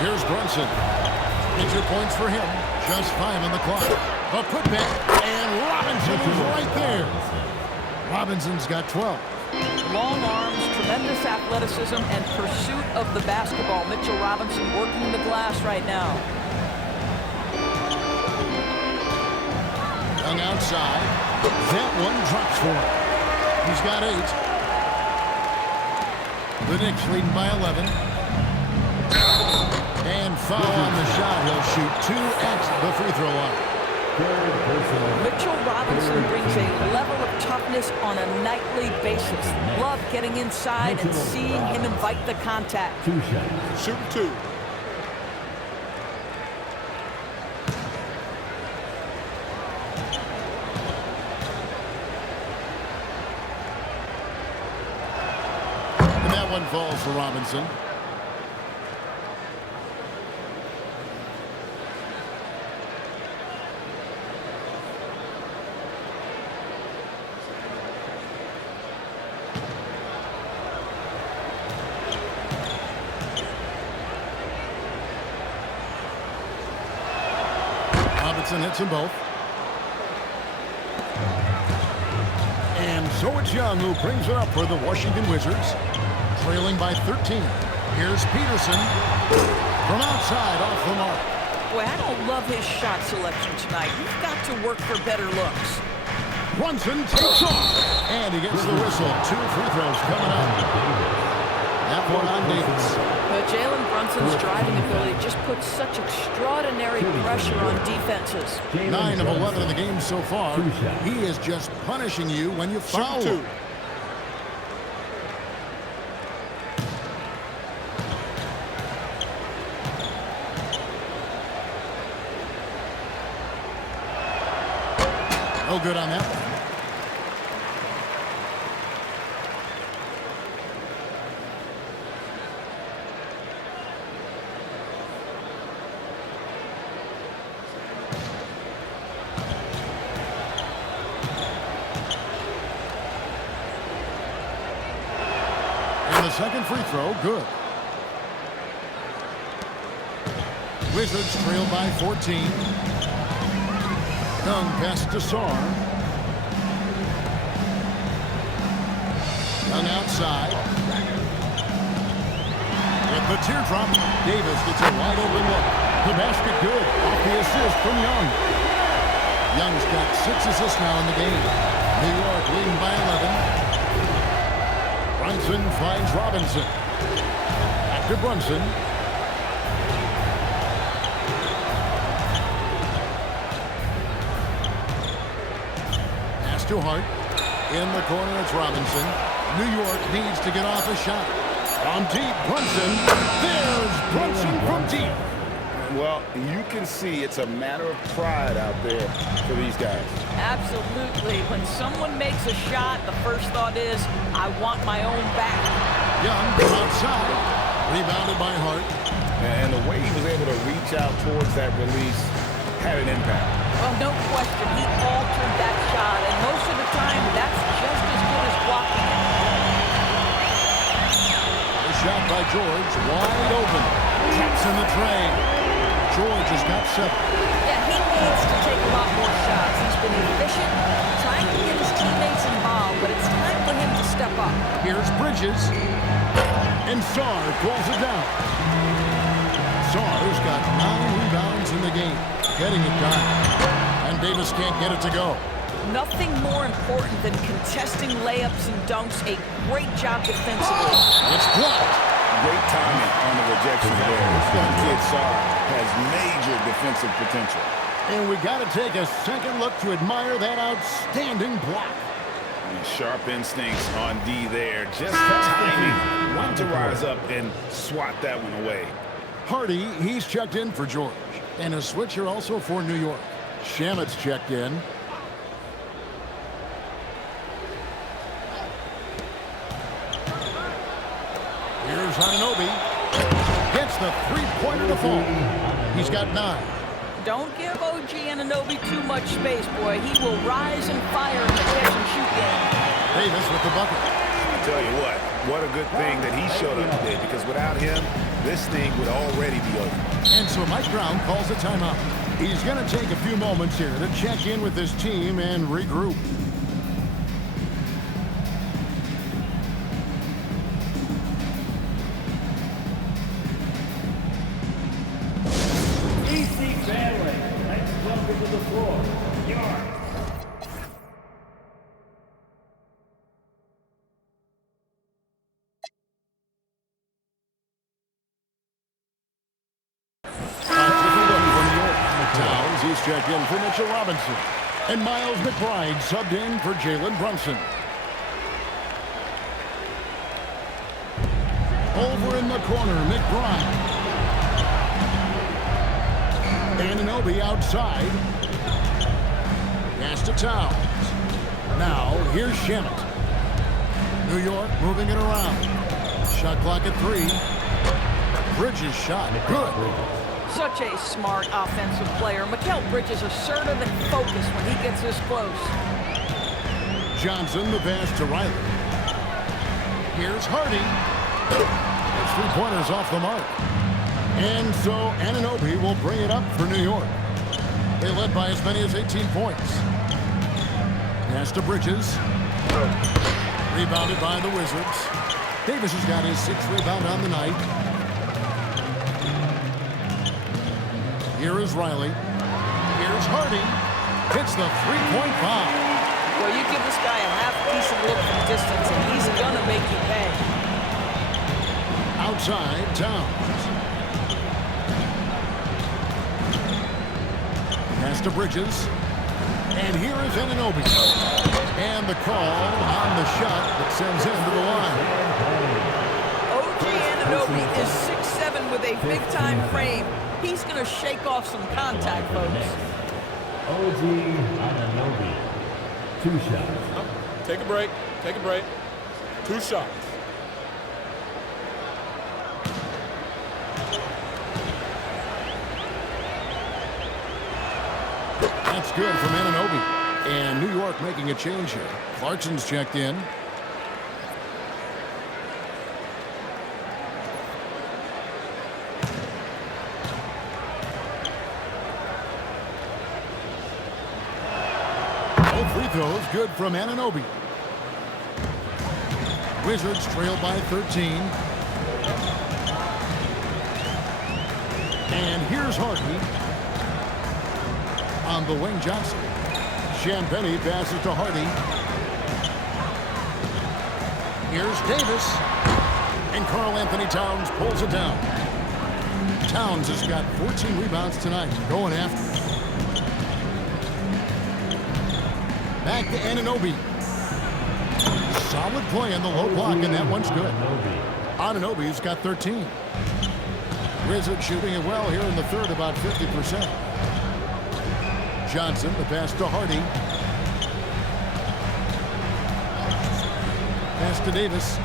Here's Brunson. Major points for him. Just 5 on the clock. A putback, and Robinson is right there. Robinson's got 12. Long arms, tremendous athleticism, and pursuit of the basketball. Mitchell Robinson working the glass right now. Young outside. That one drops for him. He's got 8. The Knicks leading by 11. And foul on the shot. He'll shoot 2 at the free throw line. Mitchell Robinson brings a level of toughness on a nightly basis. Love getting inside and seeing him invite the contact. 2 shots. Shooting 2. And that one falls for Robinson. Robinson hits them both. And so it's Young who brings it up for the Washington Wizards, trailing by 13. Here's Peterson. From outside, off the mark. Boy, I don't love his shot selection tonight. You've got to work for better looks. Brunson takes off. And he gets the whistle. 2 free throws coming up. That one on Davis. But Jalen Brunson's driving ability just puts such extraordinary pressure on defenses. 9 of 11 in the game so far. He is just punishing you when you foul him. No good on that one. And the second free throw, good. Wizards trail by 14. Young pass to Sarr. Young outside. With the teardrop, Davis gets a wide open look. The basket good. Off the assist from Young. Young's got 6 assists now in the game. New York leading by 11. Brunson finds Robinson. Back to Brunson. To Hart. In the corner, it's Robinson. New York needs to get off a shot. From deep, Brunson. There's Brunson from deep. Well, you can see it's a matter of pride out there for these guys. Absolutely. When someone makes a shot, the first thought is, I want my own back. Young from outside. Rebounded by Hart. And the way he was able to reach out towards that release had an impact. Well, no question. He altered that shot, and most of the time, that's just as good as blocking it. The shot by George, wide open. Taps in the tray. George has got 7. Yeah, he needs to take a lot more shots. He's been efficient, trying to get his teammates involved, but it's time for him to step up. Here's Bridges. And Sarr pulls it down. Sarr's got 9 rebounds in the game. Getting it done. And Davis can't get it to go. Nothing more important than contesting layups and dunks. A great job defensively. It's blocked. Great timing on the rejection there. This young kid, Sarr, has major defensive potential. And we got to take a second look to admire that outstanding block. And sharp instincts on D there. Just timing. Want to rise up and swat that one away. Hardy, he's checked in for George. And a switcher also for New York. Shamit's checked in. Here's Anunoby. Gets the three-pointer to fall. He's got 9. Don't give OG Anunoby too much space, boy. He will rise and fire in the catch-and-shoot game. Davis with the bucket. I tell you what a good thing that he showed up today, because without him, this thing would already be over. And so Mike Brown calls a timeout. He's going to take a few moments here to check in with his team and regroup. EC family, let's welcome to the floor, York. He's checked in for Mitchell Robinson. And Miles McBride subbed in for Jalen Brunson. Over in the corner, McBride. Anunoby outside. Pass to Towns. Now, here's Shamit. New York moving it around. Shot clock at 3. Bridges shot. Good. Such a smart offensive player. Mikal Bridges assertive and focused when he gets this close. Johnson, the pass to Riley. Here's Hardy. Those 3-pointers off the mark. And so Anunoby will bring it up for New York. They led by as many as 18 points. Pass to Bridges. Rebounded by the Wizards. Davis has got his 6th rebound on the night. Here is Riley. Here's Hardy. Hits the three-point foul. Well, you give this guy a half-decent look from distance, and he's going to make you pay. Outside, Towns. Pass to Bridges. And here is Anunoby. And the call on the shot that sends him to the line. OG Anunoby is 6'7" with a big-time frame. He's going to shake off some contact, folks. OG Anunoby. 2 shots. Take a break. Take a break. 2 shots. That's good from Anunoby. And New York making a change here. Clarkson's checked in. All free throws good from Anunoby. Wizards trail by 13. And here's Hardy. On the wing, Johnson. Champagnie passes to Hardy. Here's Davis. And Karl Anthony Towns pulls it down. Towns has got 14 rebounds tonight, going after it. Back to Anunoby. Solid play in the low block, and that one's good. Anunoby's got 13. Wizards shooting it well here in the third, about 50%. Johnson, the pass to Hardy. Pass to Davis.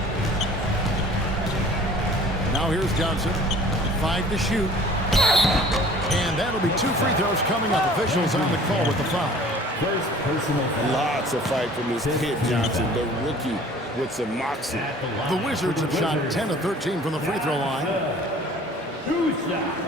Now here's Johnson. 5 to shoot. And that'll be 2 free throws coming up. Officials on the call with the foul. First personal foul. Lots of fight from this kid, Johnson, the rookie with some moxie. The Wizards have shot 10 of 13 from the free throw line. 2 shots.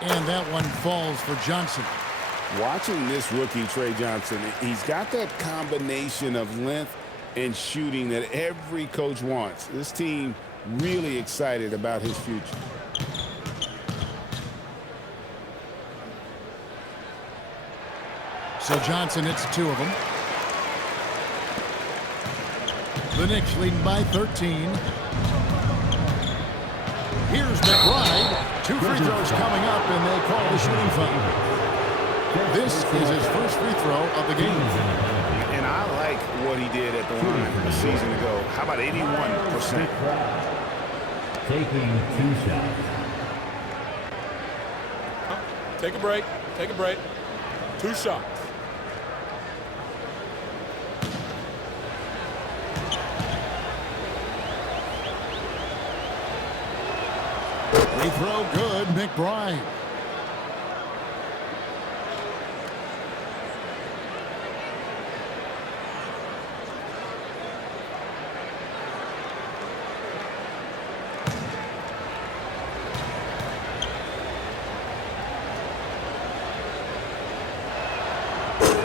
And that one falls for Johnson. Watching this rookie, Trey Johnson, he's got that combination of length and shooting that every coach wants. This team really excited about his future. So Johnson hits 2 of them. The Knicks leading by 13. Here's McBride. 2 free throws coming up, and they call the shooting foul. This is his first free throw of the game. And I like what he did at the line a season ago. How about 81%? Taking 2 shots. Take a break. Take a break. 2 shots. Free throw good, McBride.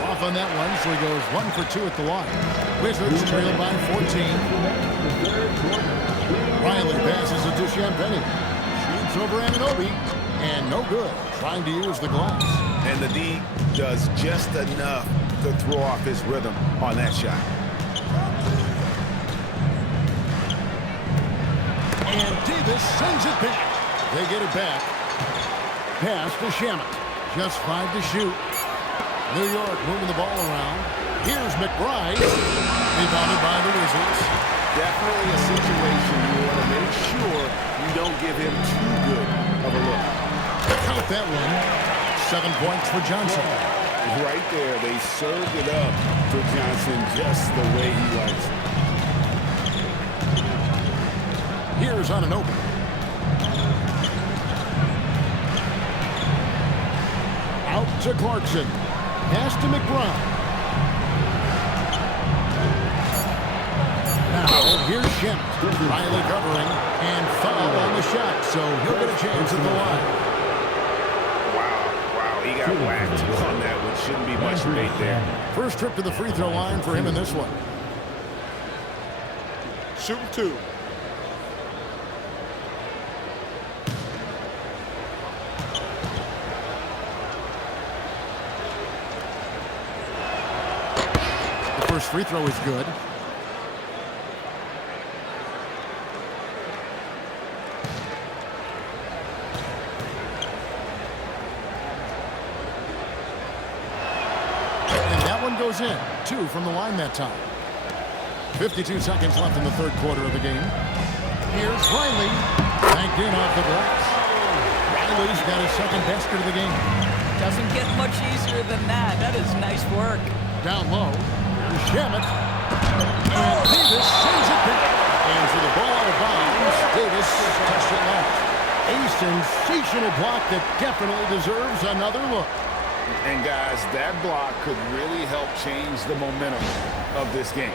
Off on that one, so he goes 1 for 2 at the line. Wizards trail by 14. Riley passes it to Champagnie. Shoots over Anunoby, and no good. Trying to use the glass. And the D does just enough to throw off his rhythm on that shot. And Davis sends it back. They get it back. Pass to Shamet. Just 5 to shoot. New York moving the ball around. Here's McBride. Rebounded by the Wizards. Definitely a situation you want to make sure you don't give him too good of a look. Count that one. 7 points for Johnson. Right there, they served it up for Johnson just the way he likes it. Here's Anunoby. Out to Clarkson. Pass to McBride. Now, here's attempt. Riley covering and foul on the shot, so he'll get a chance at the line. Wow, he got whacked on that one. Shouldn't be much debate there. First trip to the free throw line for him in this one. Shooting 2. The first free throw is good. Goes in. 2 from the line that time. 52 seconds left in the third quarter of the game. Here's Riley. Banked in off the glass. Riley's got his second basket of the game. Doesn't get much easier than that. That is nice work. Down low. Here's Shamet. And Davis sends it back. And for the ball out of bounds, Davis touched it last. A sensational block that definitely deserves another look. And guys, that block could really help change the momentum of this game.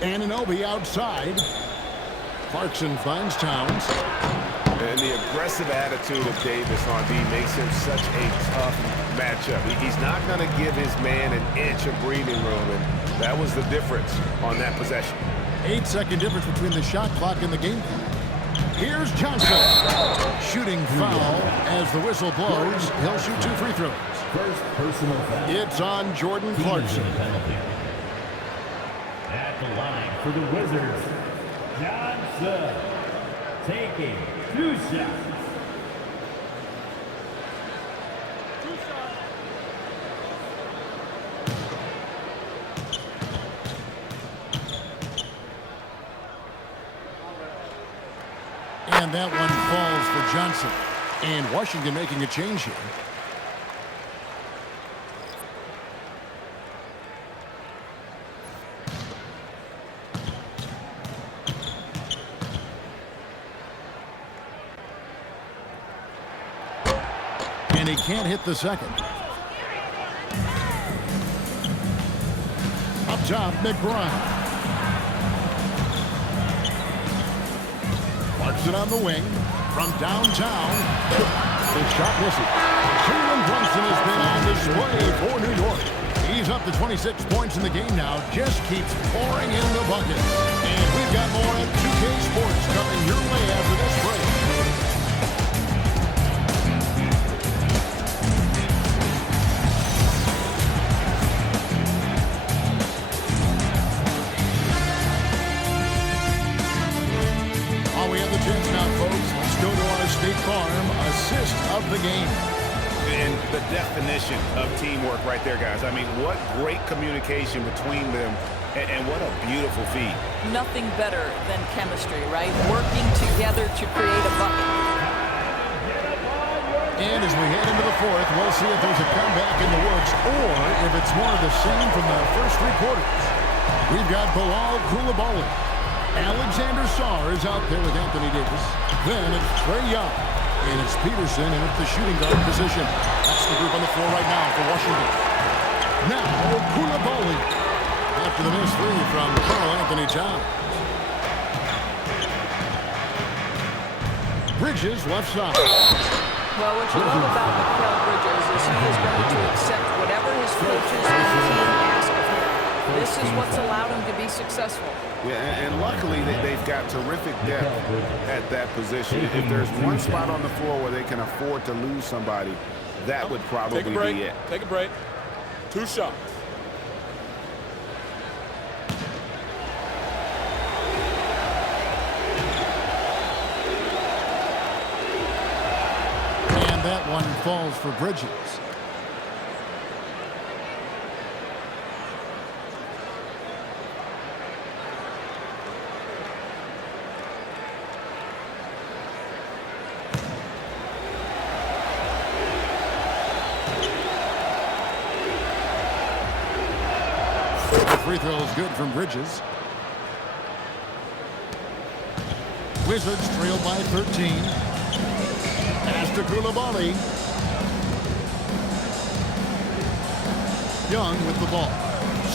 Anunoby outside. Clarkson finds Towns. And the aggressive attitude of Davis on D makes him such a tough matchup. He's not going to give his man an inch of breathing room, and that was the difference on that possession. 8-second difference between the shot clock and the game clock. Here's Johnson. Shooting foul as the whistle blows. He'll shoot 2 free throws. First personal foul. It's on Jordan Clarkson. At the line for the Wizards, Johnson taking 2 shots. And that one falls for Johnson. And Washington making a change here. And he can't hit the second. Up top, McBride. Clarkson on the wing from downtown. The shot misses. Jalen Brunson has been on display for New York. He's up to 26 points in the game now. Just keeps pouring in the buckets. And we've got more at 2K Sports coming your way after this break. Chance now, folks. Let's go to our State Farm assist of the game. And the definition of teamwork right there, guys. I mean, what great communication between them, and what a beautiful feed. Nothing better than chemistry, right? Working together to create a bucket. And as we head into the fourth, we'll see if there's a comeback in the works or if it's more of the same from the first 3 quarters. We've got Bilal Coulibaly. Alexander Sarr is out there with Anthony Davis. Then it's Trae Young. And it's Peterson in at the shooting guard position. That's the group on the floor right now for Washington. Now, Coulibaly. After the missed 3 from Karl Anthony Towns. Bridges left side. Well, what you love about Mikal Bridges is he is going to accept whatever his coaches and team ask of him. This is what's allowed him to be successful. Yeah, and luckily they've got terrific depth at that position. If there's one spot on the floor where they can afford to lose somebody, that would probably be it. Take a break. 2 shots. And that one falls for Bridges. Free throw is good from Bridges. Wizards trail by 13. Pass to Coulibaly. Young with the ball.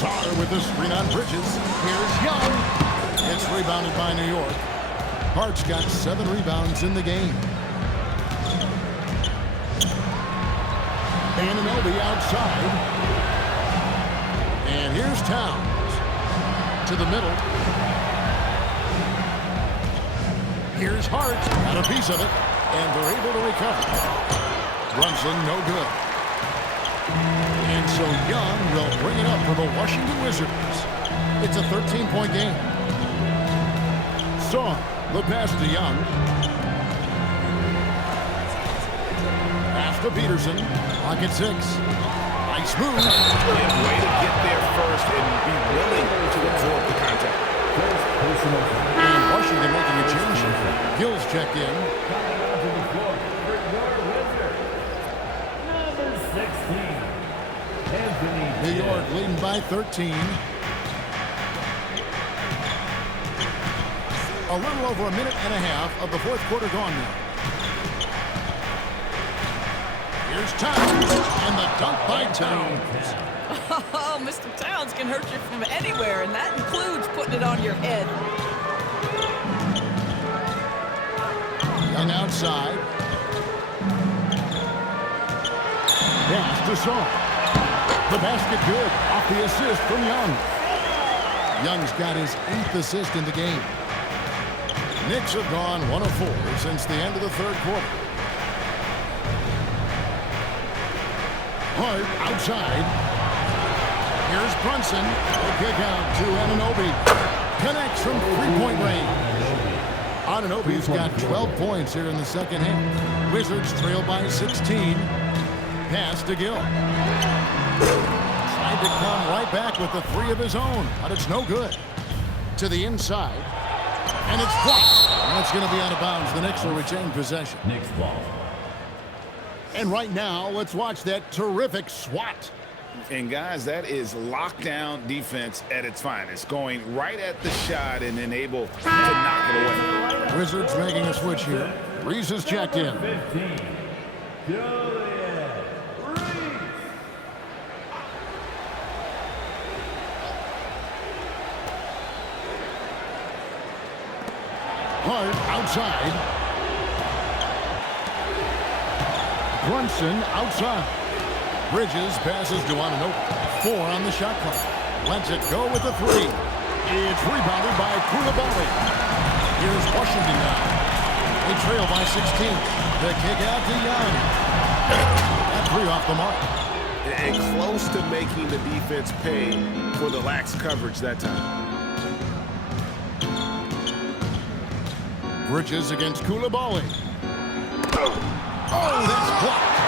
Sarr with the screen on Bridges. Here's Young. It's rebounded by New York. Hart's got 7 rebounds in the game. Anunoby outside. And here's Towns. To the middle. Here's Hart. Got a piece of it. And they're able to recover. Brunson, no good. And so Young will bring it up for the Washington Wizards. It's a 13-point game. Saw the pass to Young. Pass to Peterson. Pocket 6. Nice move. Yeah, way to get there first and be willing to absorb the contact. And Washington making a change. Gill's checked in. New York leading by 13. A little over a minute and a half of the fourth quarter gone now. Here's Towns, and the dunk by Towns. Oh, Mr. Towns can hurt you from anywhere, and that includes putting it on your head. Young outside. Pass to Saw. The basket good. Off the assist from Young. Young's got his 8th assist in the game. Knicks have gone 1 of 4 since the end of the third quarter. Hart outside. Here's Brunson. A kick out to Anunoby. Connects from 3-point range. Anunoby's got 12 points here in the second half. Wizards trail by 16. Pass to Gill. Tried to come right back with the 3 of his own, but it's no good. To the inside. And it's blocked. And it's going to be out of bounds. The Knicks will retain possession. Knicks ball. And right now, let's watch that terrific swat. And guys, that is lockdown defense at its finest. Going right at the shot and then able to knock it away. Wizards making a switch here. Reese is checked in. 15. Hart outside. Brunson outside. Bridges passes to Anunoby. 4 on the shot clock. Lets it go with the 3. It's rebounded by Koulibaly. Here's Washington now. They trail by 16. The kick out to Young. That 3 off the mark. And close to making the defense pay for the lax coverage that time. Bridges against Koulibaly. Oh, that's blocked.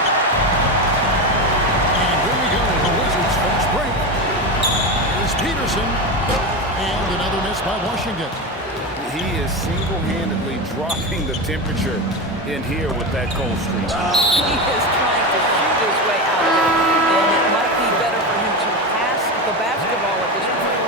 And here we go. The Wizards fast break. Here's Peterson. And another miss by Washington. He is single-handedly dropping the temperature in here with that cold streak. He is trying to shoot his way out of it. And it might be better for him to pass the basketball at this point.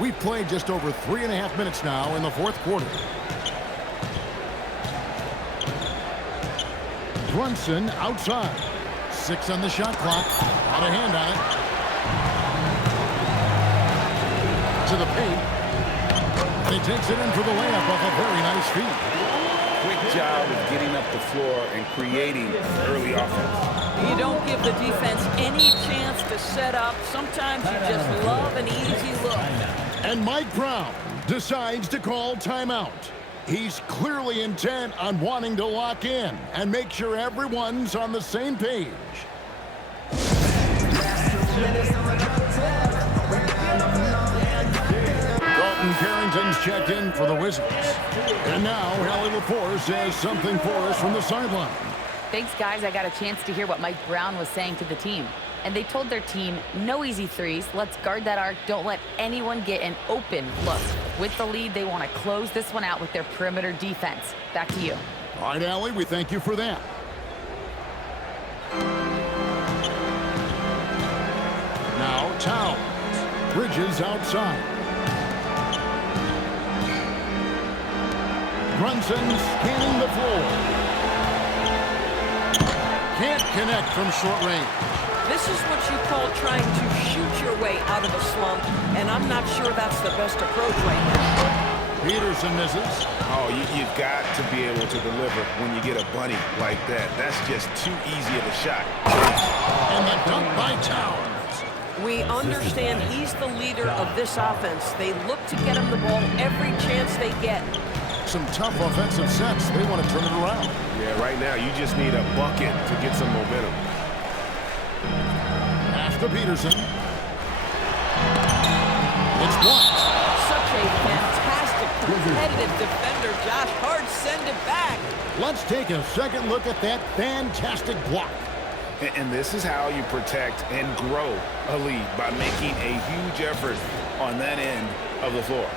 We've played just over 3.5 minutes now in the fourth quarter. Brunson outside. 6 on the shot clock. Out of hand on it. To the paint. And he takes it in for the layup off a very nice feed. Quick job of getting up the floor and creating early offense. You don't give the defense any chance to set up. Sometimes you just love an easy look. And Mike Brown decides to call timeout. He's clearly intent on wanting to lock in and make sure everyone's on the same page. Dalton Carrington's checked in for the Wizards. And now Hallie LaForce has something for us from the sideline. Thanks, guys. I got a chance to hear what Mike Brown was saying to the team. And they told their team, no easy threes. Let's guard that arc. Don't let anyone get an open look. With the lead, they want to close this one out with their perimeter defense. Back to you. All right, Allie, we thank you for that. Now Towns. Bridges outside. Brunson scanning the floor. Can't connect from short range. This is what you call trying to shoot your way out of a slump, and I'm not sure that's the best approach right now. Peterson misses. Oh, you've got to be able to deliver when you get a bunny like that. That's just too easy of a shot. And the dunk by Towns. We understand he's the leader of this offense. They look to get him the ball every chance they get. Some tough offensive sets. They want to turn it around. Yeah, right now you just need a bucket to get some momentum. Pass to Peterson. It's blocked. Such a fantastic competitive defender. Josh Hart, send it back. Let's take a second look at that fantastic block. And this is how you protect and grow a lead, by making a huge effort on that end of the floor.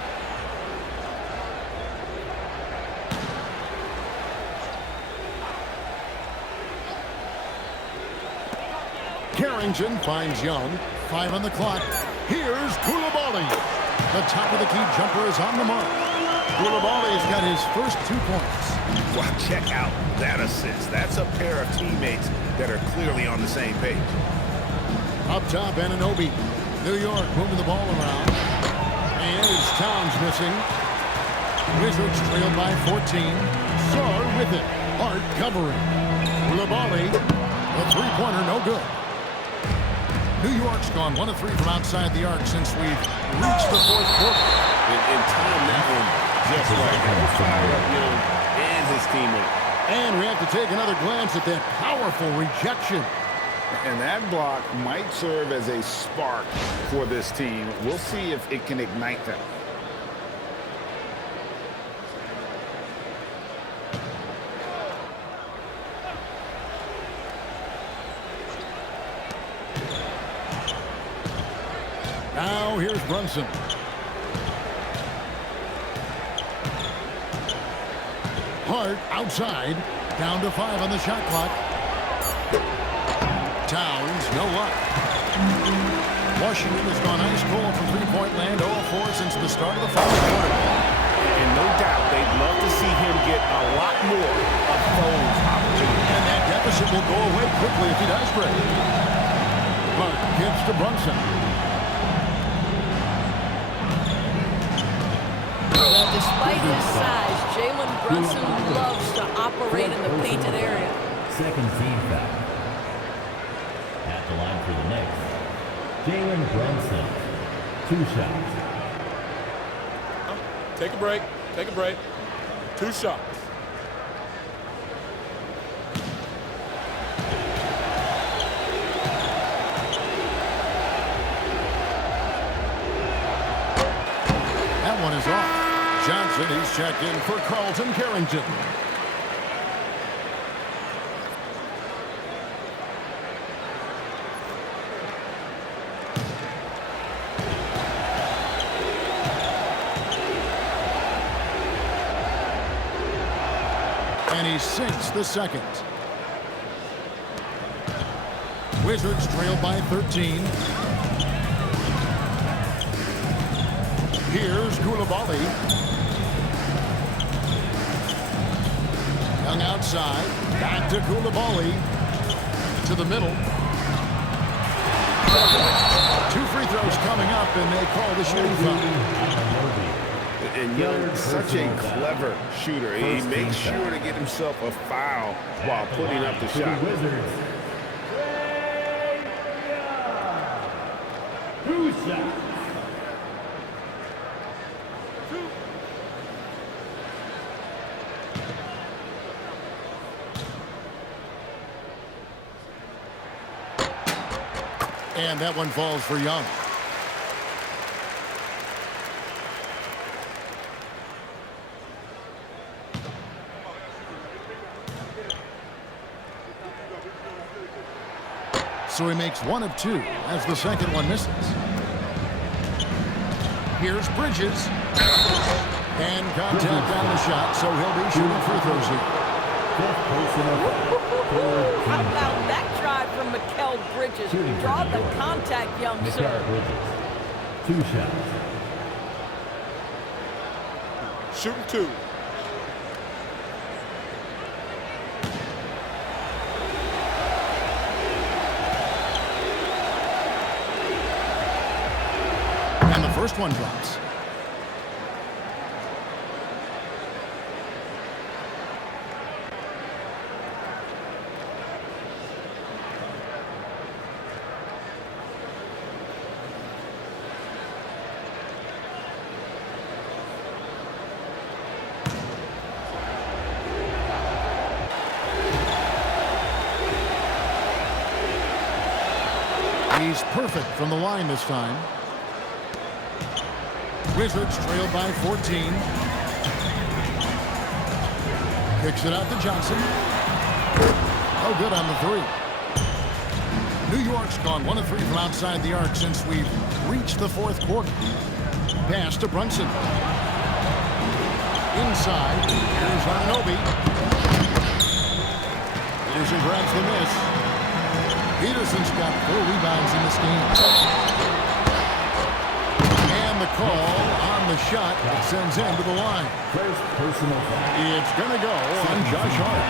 Carrington finds Young. 5 on the clock. Here's Koulibaly. The top of the key jumper is on the mark. Koulibaly's got his first 2 points. Wow, check out that assist. That's a pair of teammates that are clearly on the same page. Up top, Anunoby. New York moving the ball around. And it's Towns missing. Wizards trailed by 14. Sarr with it. Hart covering. Koulibaly. The three-pointer no good. New York's gone 1 of 3 from outside the arc since we've reached the fourth quarter. In time, that one just right. Fired up Young and his teammate. And we have to take another glance at that powerful rejection. And that block might serve as a spark for this team. We'll see if it can ignite them. Now here's Brunson. Hart outside. Down to 5 on the shot clock. Towns, no luck. Washington has gone ice cold from three-point land, 0-4 since the start of the fourth quarter. And no doubt they'd love to see him get a lot more of those opportunities. And that deficit will go away quickly if he does break. Clark gives to Brunson. Well, despite his size, Jalen Brunson loves to operate in the painted area. Second team foul. At the line for the Knicks, Jalen Brunson. 2 shots. Take a break. Take a break. 2 shots. That one is off. Johnson, he's checked in for Carlton Carrington. And he sinks the second. Wizards trail by 13. Here's Koulibaly. Young outside. Back to Koulibaly. To the middle. 2 free throws coming up, and they call the shooting foul. And Young, such a clever shooter. He makes sure to get himself a foul while putting up the shot. Wizards. 2 shots. And that one falls for Young. So he makes 1 of 2 as the second one misses. Here's Bridges. And contact on the shot, so he'll be shooting free throws here. How about that drive from Mikal Bridges? Draw the contact, young sir. 2 shots. Shooting 2. first one drops. He's perfect from the line this time. Wizards trail by 14. Kicks it out to Johnson. Oh, good on the three. New York's gone 1 of 3 from outside the arc since we've reached the fourth quarter. Pass to Brunson. Inside. Here's Anunoby. Peterson grabs the miss. Peterson's got 4 rebounds in this game. And the call on the shot that sends him to the line. First personal foul. It's going to go on Josh Hart.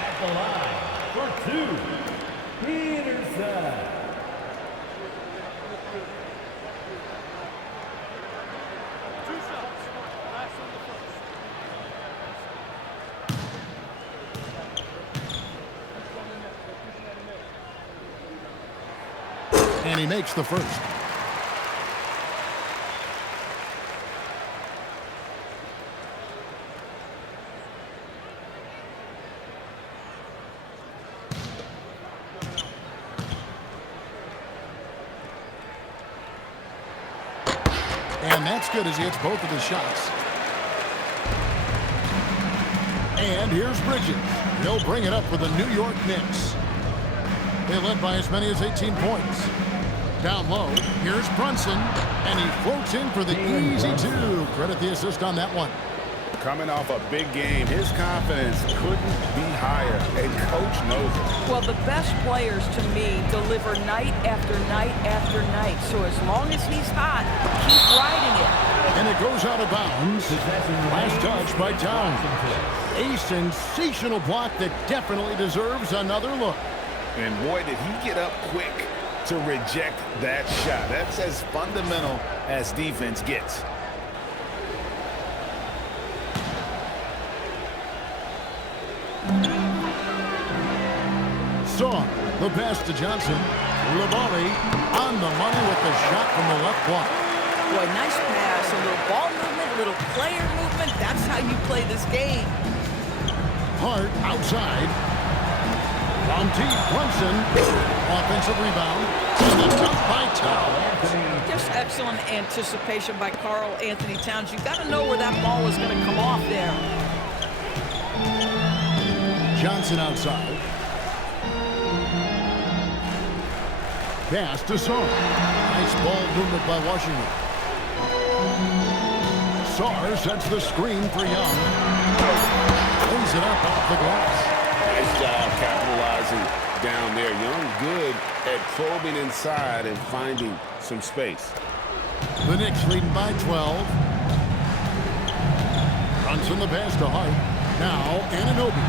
At the line for 2, Peterson. And he makes the first. And that's good as he hits both of his shots. And here's Bridges. He'll bring it up for the New York Knicks. They led by as many as 18 points. Down low, here's Brunson, and he floats in for the easy 2. Credit the assist on that one. Coming off a big game, his confidence couldn't be higher, and coach knows it. Well, the best players, to me, deliver night after night after night. So as long as he's hot, keep riding it. And it goes out of bounds. Last touch by Towns. A sensational block that definitely deserves another look. And boy, did he get up quick to reject that shot. That's as fundamental as defense gets. Saw the pass to Johnson. Labali on the money with the shot from the left block. Boy, nice pass. A little ball movement, a little player movement. That's how you play this game. Hart outside. From deep, Brunson. Offensive rebound. And the dunk by Towns. Just excellent anticipation by Karl Anthony Towns. You've got to know where that ball is going to come off there. Johnson outside. Pass to Sarr. Nice ball movement by Washington. Sarr sets the screen for Young. Lays it up off the glass. Nice job capitalizing down there. Young good at probing inside and finding some space. The Knicks leading by 12. Brunson the pass to Hart. Now Anunoby.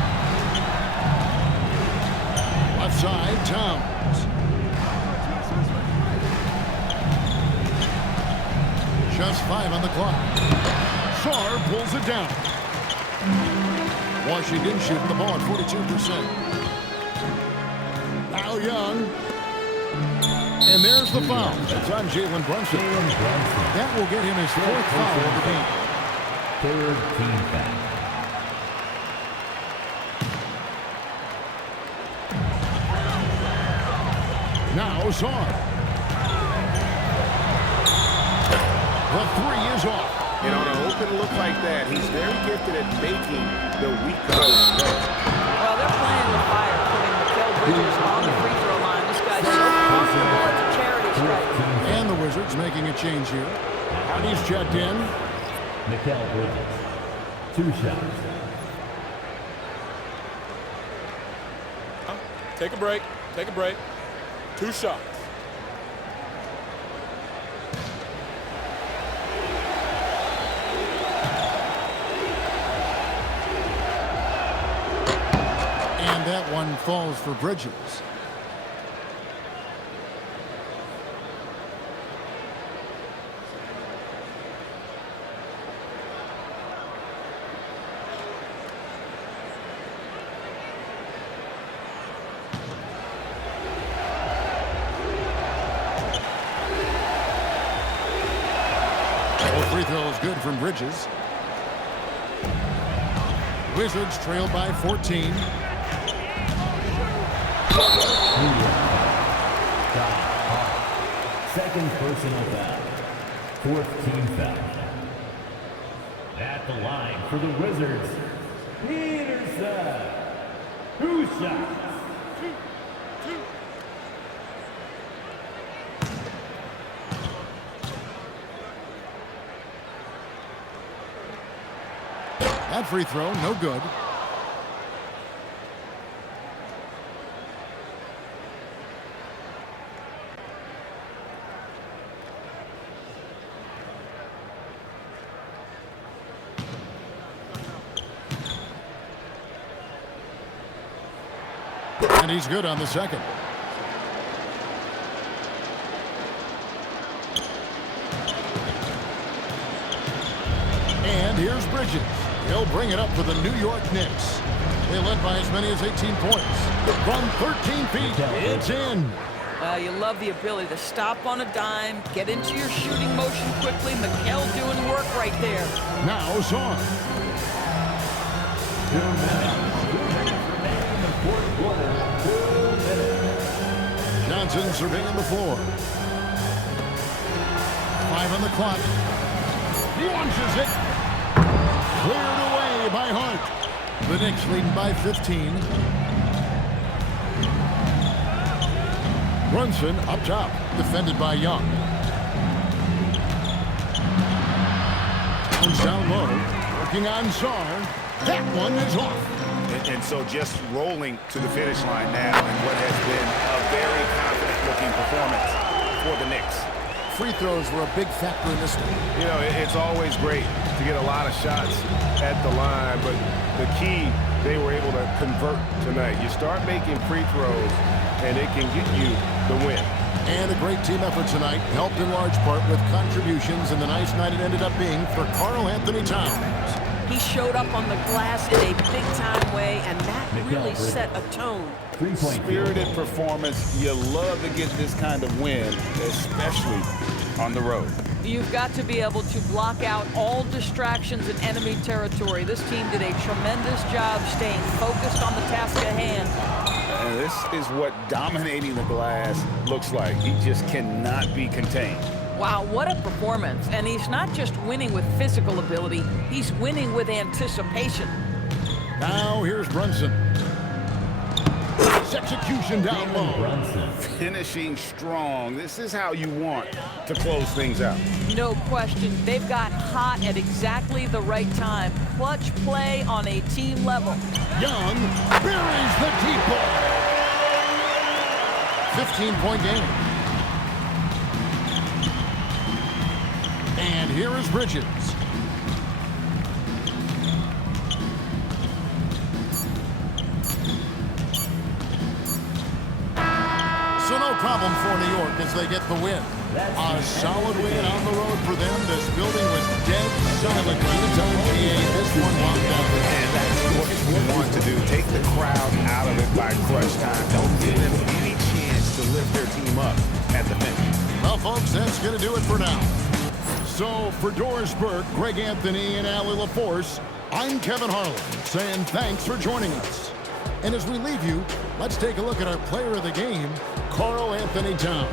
Left side, Towns. Just 5 on the clock. Sarr pulls it down. Washington shooting the ball at 42%. Now Young. And there's the foul. It's on Jalen Brunson. That will get him his 4th foul of the game. 3rd team foul. Now Sarr. The 3 is off. And on an open look like that, he's very gifted at making the weak guys pay. Well, they're playing with fire, putting Mikal Bridges on the free throw line. This guy's so comfortable at the charity stripe. And the Wizards making a change here. He's checked in. Mikal Bridges. 2 shots. Take a break. Take a break. 2 shots. And that one falls for Bridges. free throw is good from Bridges. Wizards trail by 14. Second personal foul. Fourth team foul. At the line for the Wizards, Peterson. 2 shots. That free throw, no good. And he's good on the second. And here's Bridges. He'll bring it up for the New York Knicks. They led by as many as 18 points. From 13 feet, it's in. You love the ability to stop on a dime, get into your shooting motion quickly. Mikel doing work right there. Now Zorn. 2 minutes. In the fourth quarter, 2 minutes. Johnson surveying the floor. 5 on the clock. He launches it. Cleared away by Hart. The Knicks leading by 15. Brunson up top, defended by Young. Towns down low, working on Czar. That one is off. And so just rolling to the finish line now in what has been a very confident-looking performance for the Knicks. Free throws were a big factor in this one. You know, it's always great to get a lot of shots at the line, but the key, they were able to convert tonight. You start making free throws, and it can get you the win. And a great team effort tonight, helped in large part with contributions, and the nice night it ended up being for Karl Anthony Towns. He showed up on the glass in a big-time way, and that really set a tone. Spirited performance. You love to get this kind of win, especially on the road. You've got to be able to block out all distractions in enemy territory. This team did a tremendous job staying focused on the task at hand. And this is what dominating the glass looks like. He just cannot be contained. Wow, what a performance. And he's not just winning with physical ability, he's winning with anticipation. Now here's Brunson. Nice execution down low. Brunson. Finishing strong. This is how you want to close things out. No question. They've got hot at exactly the right time. Clutch play on a team level. Young buries the deep ball. 15-point game. And here is Bridges. So no problem for New York as they get the win. A solid win on the road for them. This building was dead silent by the time this one walked out. And that's what you want to do. Take the crowd out of it by crunch time. Don't give them any chance to lift their team up at the finish. Well, folks, that's going to do it for now. So for Doris Burke, Greg Anthony, and Allie LaForce, I'm Kevin Harlan saying thanks for joining us. And as we leave you, let's take a look at our player of the game, Karl Anthony Towns.